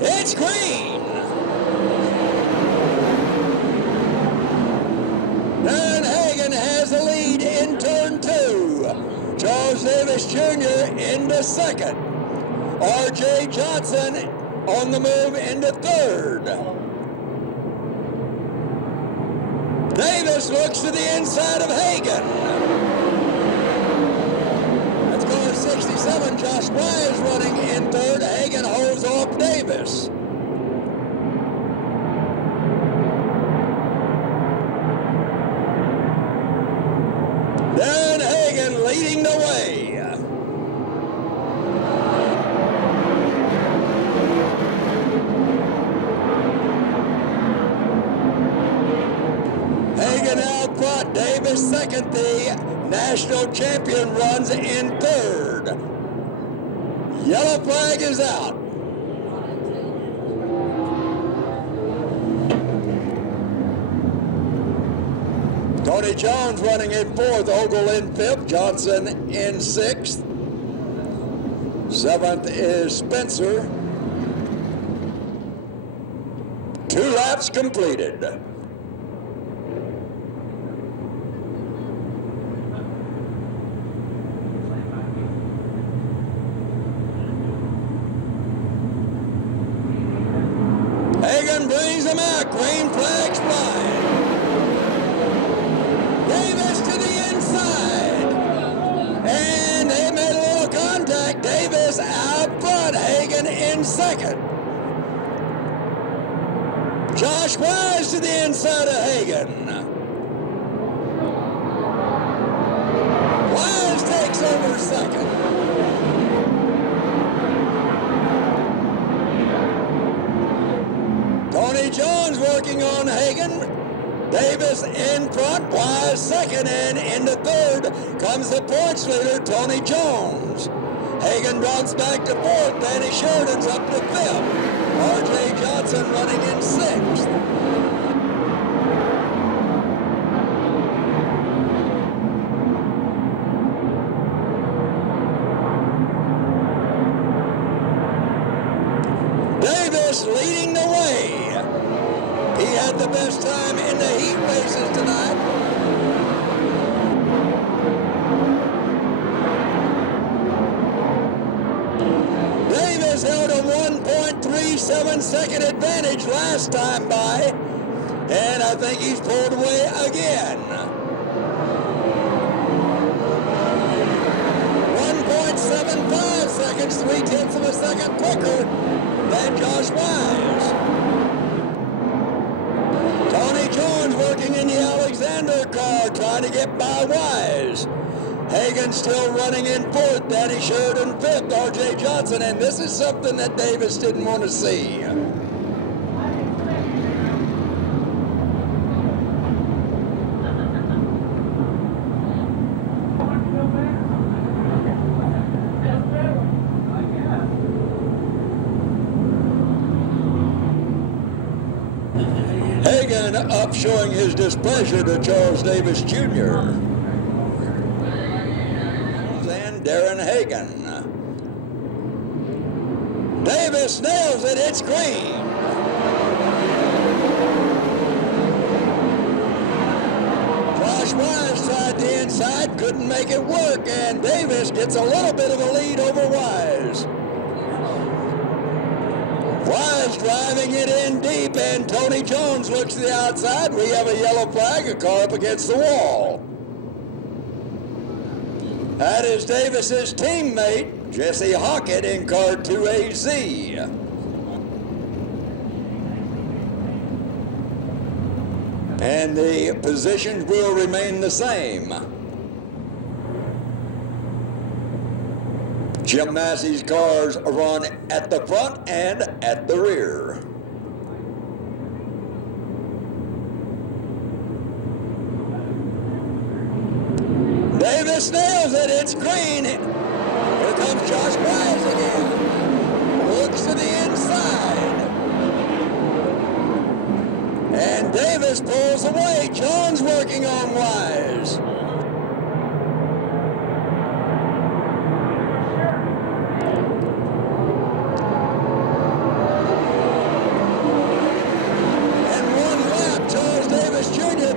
It's green. Darren Hagan has the lead in turn 2. Charles Davis Jr. into second. R.J. Johnson on the move into third. Davis looks to the inside of Hagan. That's car 67. Josh Wise running in third. Hagan holds off Davis. Darren Hagan leading the way. Hagan out front, Davis second. The national champion runs in third. Yellow flag is out. Tony Jones running in fourth, Ogle in fifth, Johnson in sixth. Seventh is Spencer. 2 laps completed. Hagan brings him out. Green flags flying. Davis to the inside. And they made a little contact. Davis out front. Hagan in second. Josh Wise to the inside of Hagan. Wise takes over second. Tony Jones working on Hagan. Davis in front, Wise second, and into third comes the points leader, Tony Jones. Hagan drops back to fourth, Danny Sheridan's up to fifth. R.J. Johnson running in sixth. Davis leading the way. He had the best time in the heat races tonight. Davis held a 1.37 second advantage last time by, and I think he's pulled away again. 1.75 seconds, 0.3 of a second quicker than Josh Wise. Tony Jones working in the Alexander car, trying to get by Wise. Hagan still running in fourth, Danny Sheridan fifth, R.J. Johnson, and this is something that Davis didn't want to see. Hagan up showing his displeasure to Charles Davis Jr. and Darren Hagan. Davis nails it, it's green. Josh Wise tried the inside, couldn't make it work, and Davis gets a little bit of a lead over Wise. Wise driving it in deep, and Tony Jones looks to the outside. We have a yellow flag, a car up against the wall. That is Davis's teammate, Jesse Hockett, in car 2AZ. And the positions will remain the same. Jim Massey's cars run at the front and at the rear. Davis nails it, it's green. Here comes Josh Wise again. Looks to the inside. And Davis pulls away. Jones working on Wise.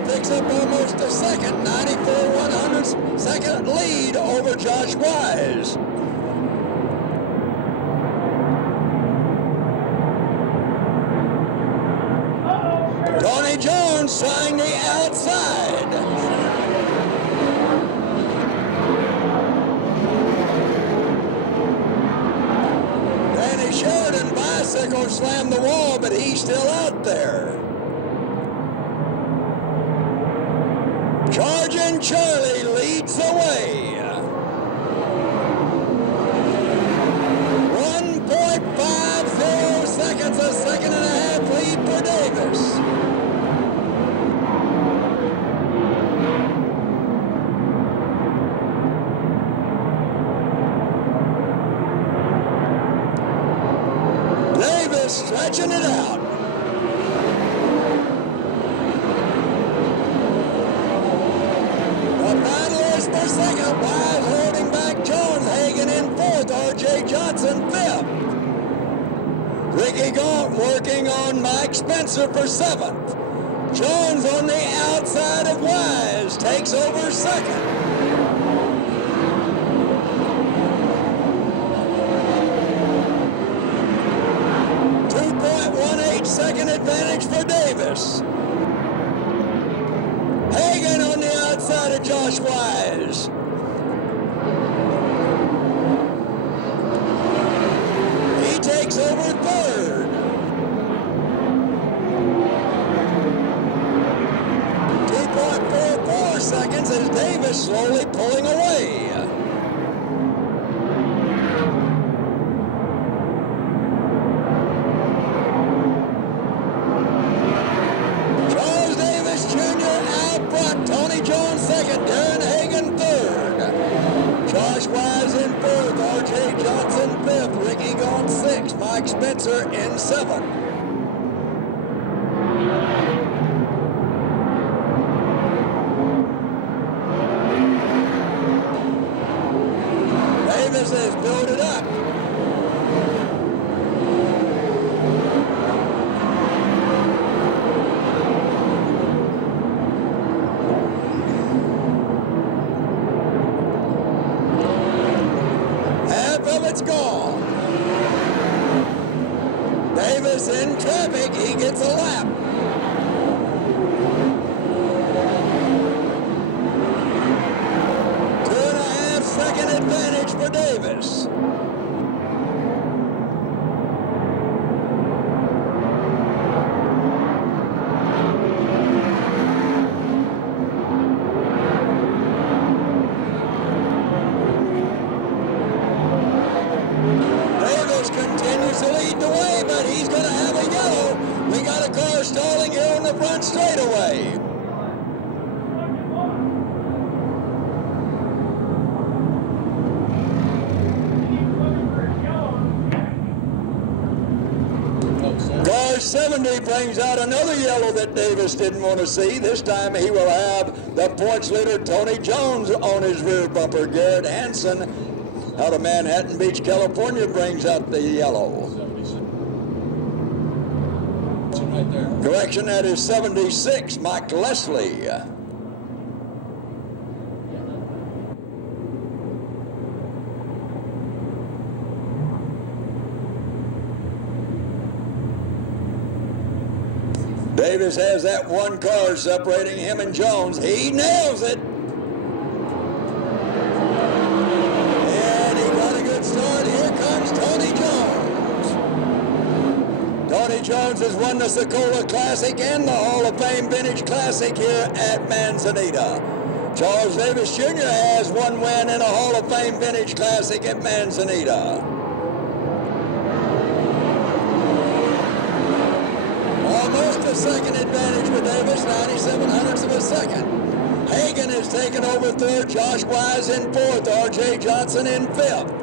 Picks up almost a second, 94 100 second lead over Josh Wise. Tony Jones trying the outside. the wall, but he's still out there. Charging Charlie leads the way. 1.50 seconds, a second and a half lead for Davis. Davis stretching it out. The battle is for second. Wise holding back Jones. Hagan in fourth. R.J. Johnson fifth. Ricky Gaunt working on Mike Spencer for seventh. Jones on the outside of Wise takes over second. 2.18-second advantage for Davis. Hagan on the outside of Josh Wise. He takes over third. 2.44 seconds as Davis slowly pulling away. Charles Davis Jr. out front. Tony Jones second. Darren Hagan third. Josh Wise in fourth. R.J. Johnson fifth. Ricky Gaunt sixth. Mike Spencer in seventh. Davis has built it up. Half of it's gone. Davis in traffic. He gets a lap. Second advantage for Davis. Davis continues to lead the way, but he's going to have a yellow. We got a car stalling here on the front straightaway. Car 70 brings out another yellow that Davis didn't want to see. This time he will have the points leader Tony Jones on his rear bumper. Garrett Hansen out of Manhattan Beach, California brings out the yellow. Right there. Correction, that is 76, Mike Leslie. Davis has that one car separating him and Jones. He nails it. And he got a good start. Here comes Tony Jones. Tony Jones has won the Sokola Classic and the Hall of Fame Vintage Classic here at Manzanita. Charles Davis Jr. has one win in a Hall of Fame Vintage Classic at Manzanita. Almost a second advantage for Davis, 97/100ths of a second. Hagan has taken over third, Josh Wise in fourth, R.J. Johnson in fifth.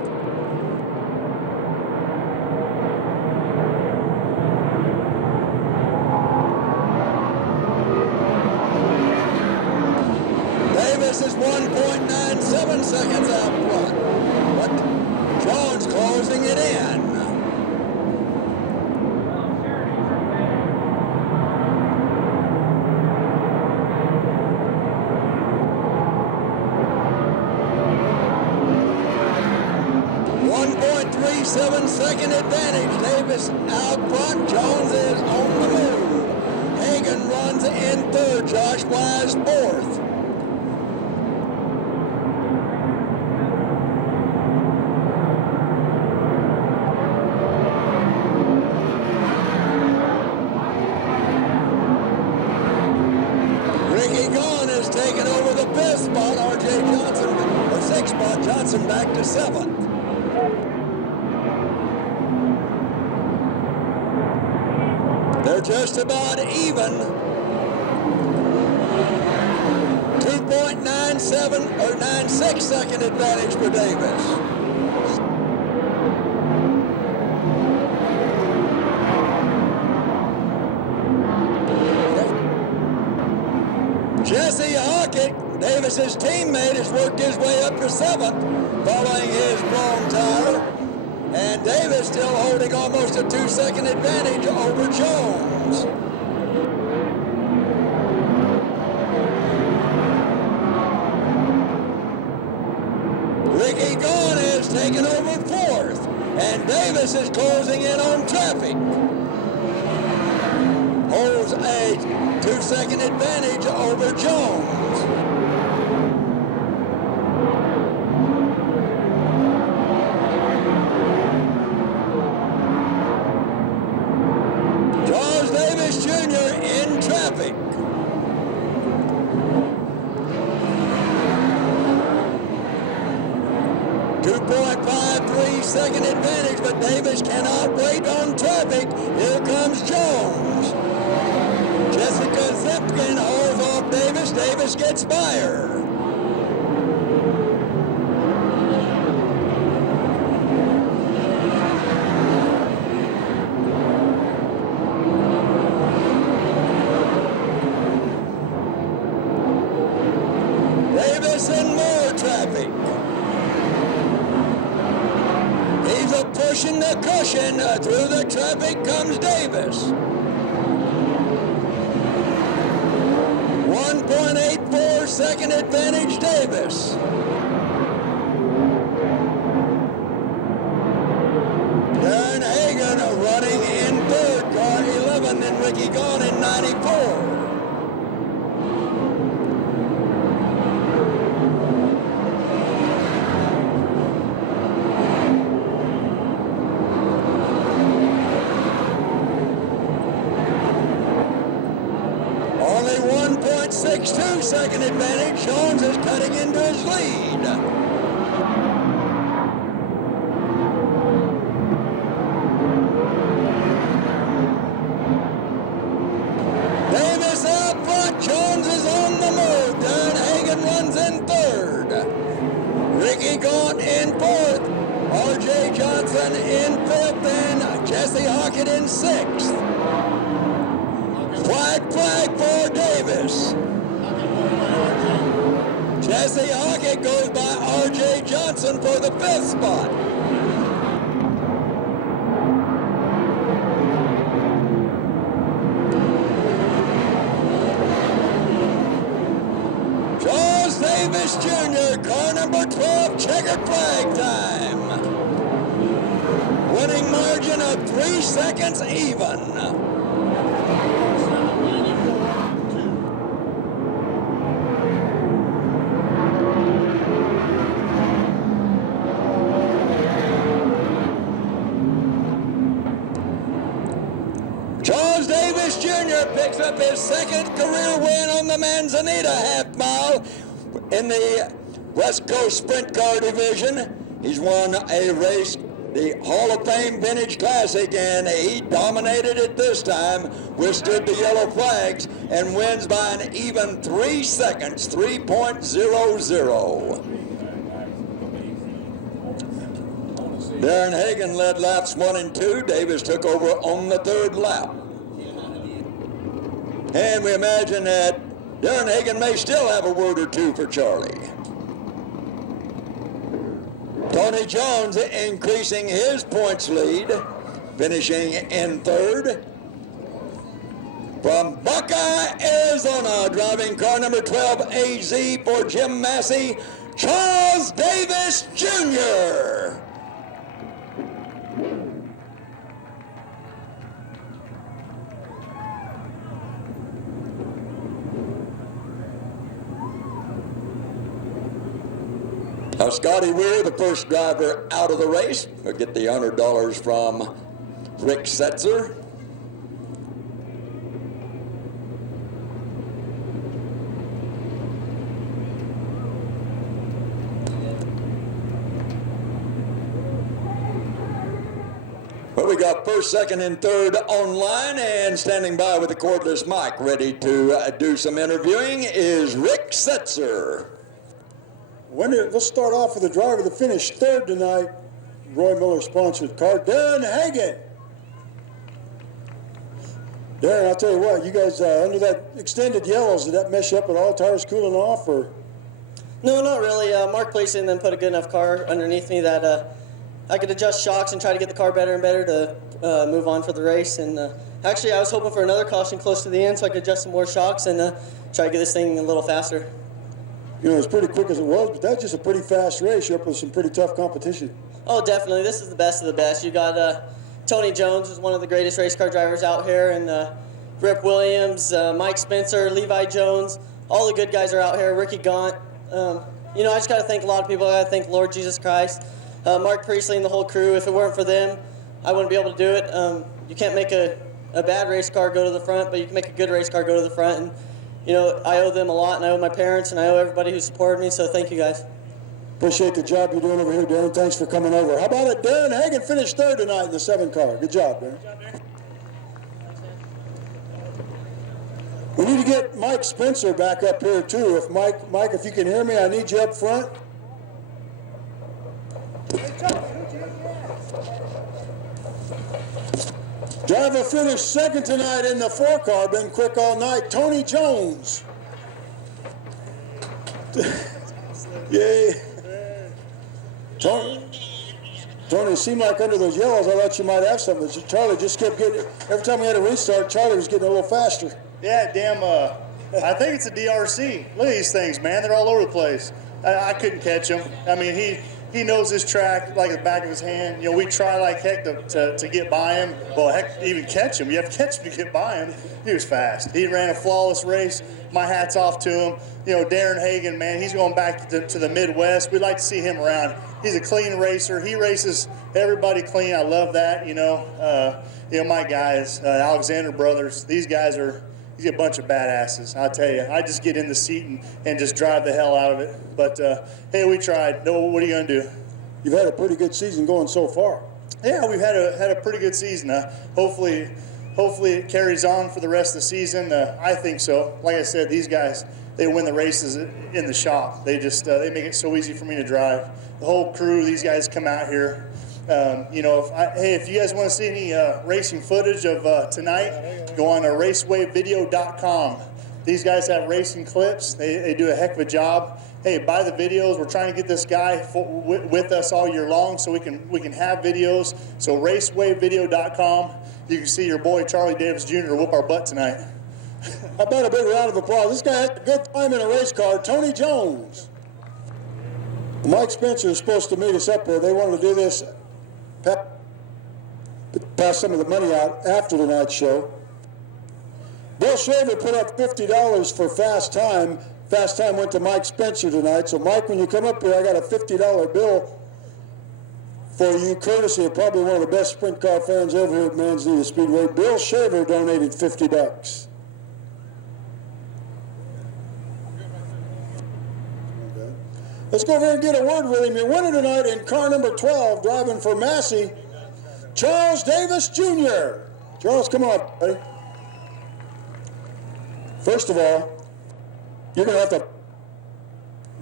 Davis is 1.97 seconds out front, but Jones closing it in. Second advantage. Davis out front. Jones is on the move. Hagan runs in third. Josh Wise fourth. spot, R.J. Johnson, or sixth spot, Johnson back to seventh. They're just about even. 2.97 or 96 second advantage for Davis. Jesse Hockett, Davis's teammate, has worked his way up to seventh following his blown tire. And Davis still holding almost a 2-second advantage over Jones. Ricky Gahn has taken over fourth, and Davis is closing in on traffic. Holds a 2-second advantage over Jones. Charles Davis Jr. in traffic. .53-second advantage, but Davis cannot wait on traffic. Here comes Jones. Jessica Zipkin hauls off Davis. Davis gets by her. Davis in more traffic. He's a pushing the cushion. Through the traffic comes Davis. 1.84-second advantage, Davis. Darren Hagen running in third, car 11, and Ricky Gahn in 94. Only 1.62-second advantage. Jones is cutting into his lead. Davis out front. Jones is on the move. Darren Hagen runs in third. Ricky Gahn in fourth. R.J. Johnson in fifth, and Jesse Hockett in sixth. Flag for Davis. Jesse Hockett goes by R.J. Johnson for the fifth spot. Charles Davis Jr., car number 12, checkered flag time. Winning margin of 3 seconds even. Charles Davis Jr. picks up his second career win on the Manzanita half mile in the West Coast Sprint Car division. He's won a race, the Hall of Fame Vintage Classic, and he dominated it this time, withstood the yellow flags, and wins by an even 3 seconds, 3.00. Darren Hagen led laps 1 and 2. Davis took over on the third lap. And we imagine that Darren Hagen may still have a word or two for Charlie. Tony Jones increasing his points lead, finishing in third. From Buckeye, Arizona, driving car number 12 AZ for Jim Massey, Charles Davis Jr. Now, Scotty Weir, the first driver out of the race, will get the $100 from Rick Setzer. We got first, second, and third online, and standing by with the cordless mic, ready to do some interviewing, is Rick Setzer. Let's start off with the driver that finished third tonight. Roy Miller sponsored car, Darren Hagan. Darren, I'll tell you what, you guys under that extended yellows, did that mess you up at all? Tires cooling off, or? No, not really. Mark placed it and then put a good enough car underneath me that I could adjust shocks and try to get the car better and better to move on for the race. And actually, I was hoping for another caution close to the end so I could adjust some more shocks and try to get this thing a little faster. You know, as pretty quick as it was, but that's just a pretty fast race. You're up with some pretty tough competition. Oh, definitely. This is the best of the best. You got Tony Jones, who's one of the greatest race car drivers out here, and Rip Williams, Mike Spencer, Levi Jones. All the good guys are out here. Ricky Gaunt. You know, I just got to thank a lot of people. I got to thank Lord Jesus Christ, Mark Priestley, and the whole crew. If it weren't for them, I wouldn't be able to do it. You can't make a bad race car go to the front, but you can make a good race car go to the front. And you know, I owe them a lot, and I owe my parents, and I owe everybody who supported me. So thank you guys. Appreciate the job you're doing over here, Darren. Thanks for coming over. How about it? Darren Hagan finished third tonight in the 7 car. Good job, Darren. Good job, Darren. We need to get Mike Spencer back up here too. If Mike, if you can hear me, I need you up front. Driver finished second tonight in the 4 car. Been quick all night. Tony Jones. Yay. Tony, it seemed like under those yellows, I thought you might have something. Charlie just kept getting, every time we had a restart, Charlie was getting a little faster. Yeah, damn, I think it's a DRC. Look at these things, man. They're all over the place. I couldn't catch him. I mean, he knows his track like the back of his hand. You know, we try like heck to get by him. Well, heck, even catch him. You have to catch him to get by him. He was fast. He ran a flawless race. My hat's off to him. You know, Darren Hagan, man, he's going back to the Midwest. We'd like to see him around. He's a clean racer. He races everybody clean. I love that, you know. My guys, Alexander Brothers, these guys are, he's a bunch of badasses. I tell you, I just get in the seat and just drive the hell out of it. But, hey, we tried. No, what are you going to do? You've had a pretty good season going so far. Yeah, we've had a pretty good season. Hopefully it carries on for the rest of the season. I think so. Like I said, these guys, they win the races in the shop. They just they make it so easy for me to drive. The whole crew, these guys come out here. If you guys want to see any racing footage of tonight, go on to racewayvideo.com. These guys have racing clips. They do a heck of a job. Hey, buy the videos. We're trying to get this guy with us all year long so we can have videos. So racewayvideo.com. You can see your boy Charlie Davis Jr. whoop our butt tonight. How about a big round of applause? This guy had a good time in a race car. Tony Jones. Mike Spencer is supposed to meet us up here. They wanted to do this, pass some of the money out after tonight's show. Bill Shaver put up $50 for Fast Time. Fast Time went to Mike Spencer tonight. So, Mike, when you come up here, I got a $50 bill for you, courtesy of probably one of the best sprint car fans ever here at Manzanita Speedway. Bill Shaver donated $50. Let's go over and get a word with him. Your winner tonight in car number 12, driving for Massey, Charles Davis Jr. Charles, come on, buddy. First of all, you're going to have to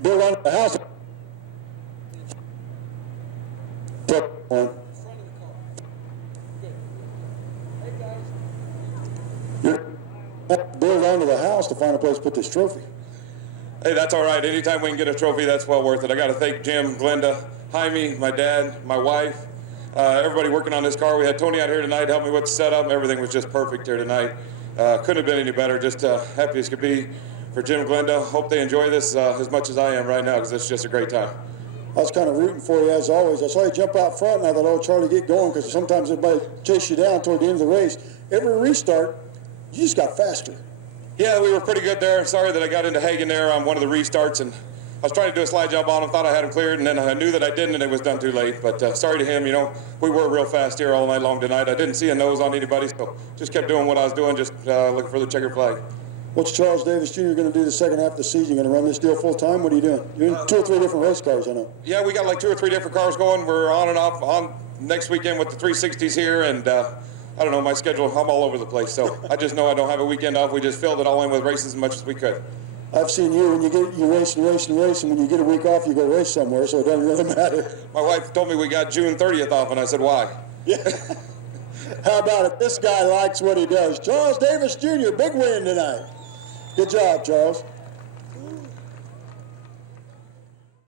build on the house. Put on. You're going to have to build onto the house to find a place to put this trophy. Hey, that's all right. Anytime we can get a trophy, that's well worth it. I got to thank Jim, Glenda, Jaime, my dad, my wife, everybody working on this car. We had Tony out here tonight, helped me with the setup. Everything was just perfect here tonight. Couldn't have been any better. Just happy as could be for Jim and Glenda. Hope they enjoy this as much as I am right now because it's just a great time. I was kind of rooting for you as always. I saw you jump out front and I thought, oh, Charlie, get going, because sometimes everybody chase you down toward the end of the race. Every restart, you just got faster. Yeah, we were pretty good there. Sorry that I got into Hagen there on one of the restarts, and I was trying to do a slide job on him, thought I had him cleared, and then I knew that I didn't, and it was done too late. But sorry to him, you know, we were real fast here all night long tonight. I didn't see a nose on anybody, so just kept doing what I was doing, just looking for the checkered flag. What's Charles Davis Jr. going to do the second half of the season? Going to run this deal full time? What are you doing? You're in 2 or 3 different race cars, I know. Yeah, we got like 2 or 3 different cars going. We're on and off, next weekend with the 360s here, and I don't know, my schedule, I'm all over the place. So I just know I don't have a weekend off. We just filled it all in with races as much as we could. I've seen you when you race and when you get a week off, you go race somewhere, so it doesn't really matter. My wife told me we got June 30th off, and I said, why? Yeah. How about it? This guy likes what he does. Charles Davis Jr., big win tonight. Good job, Charles.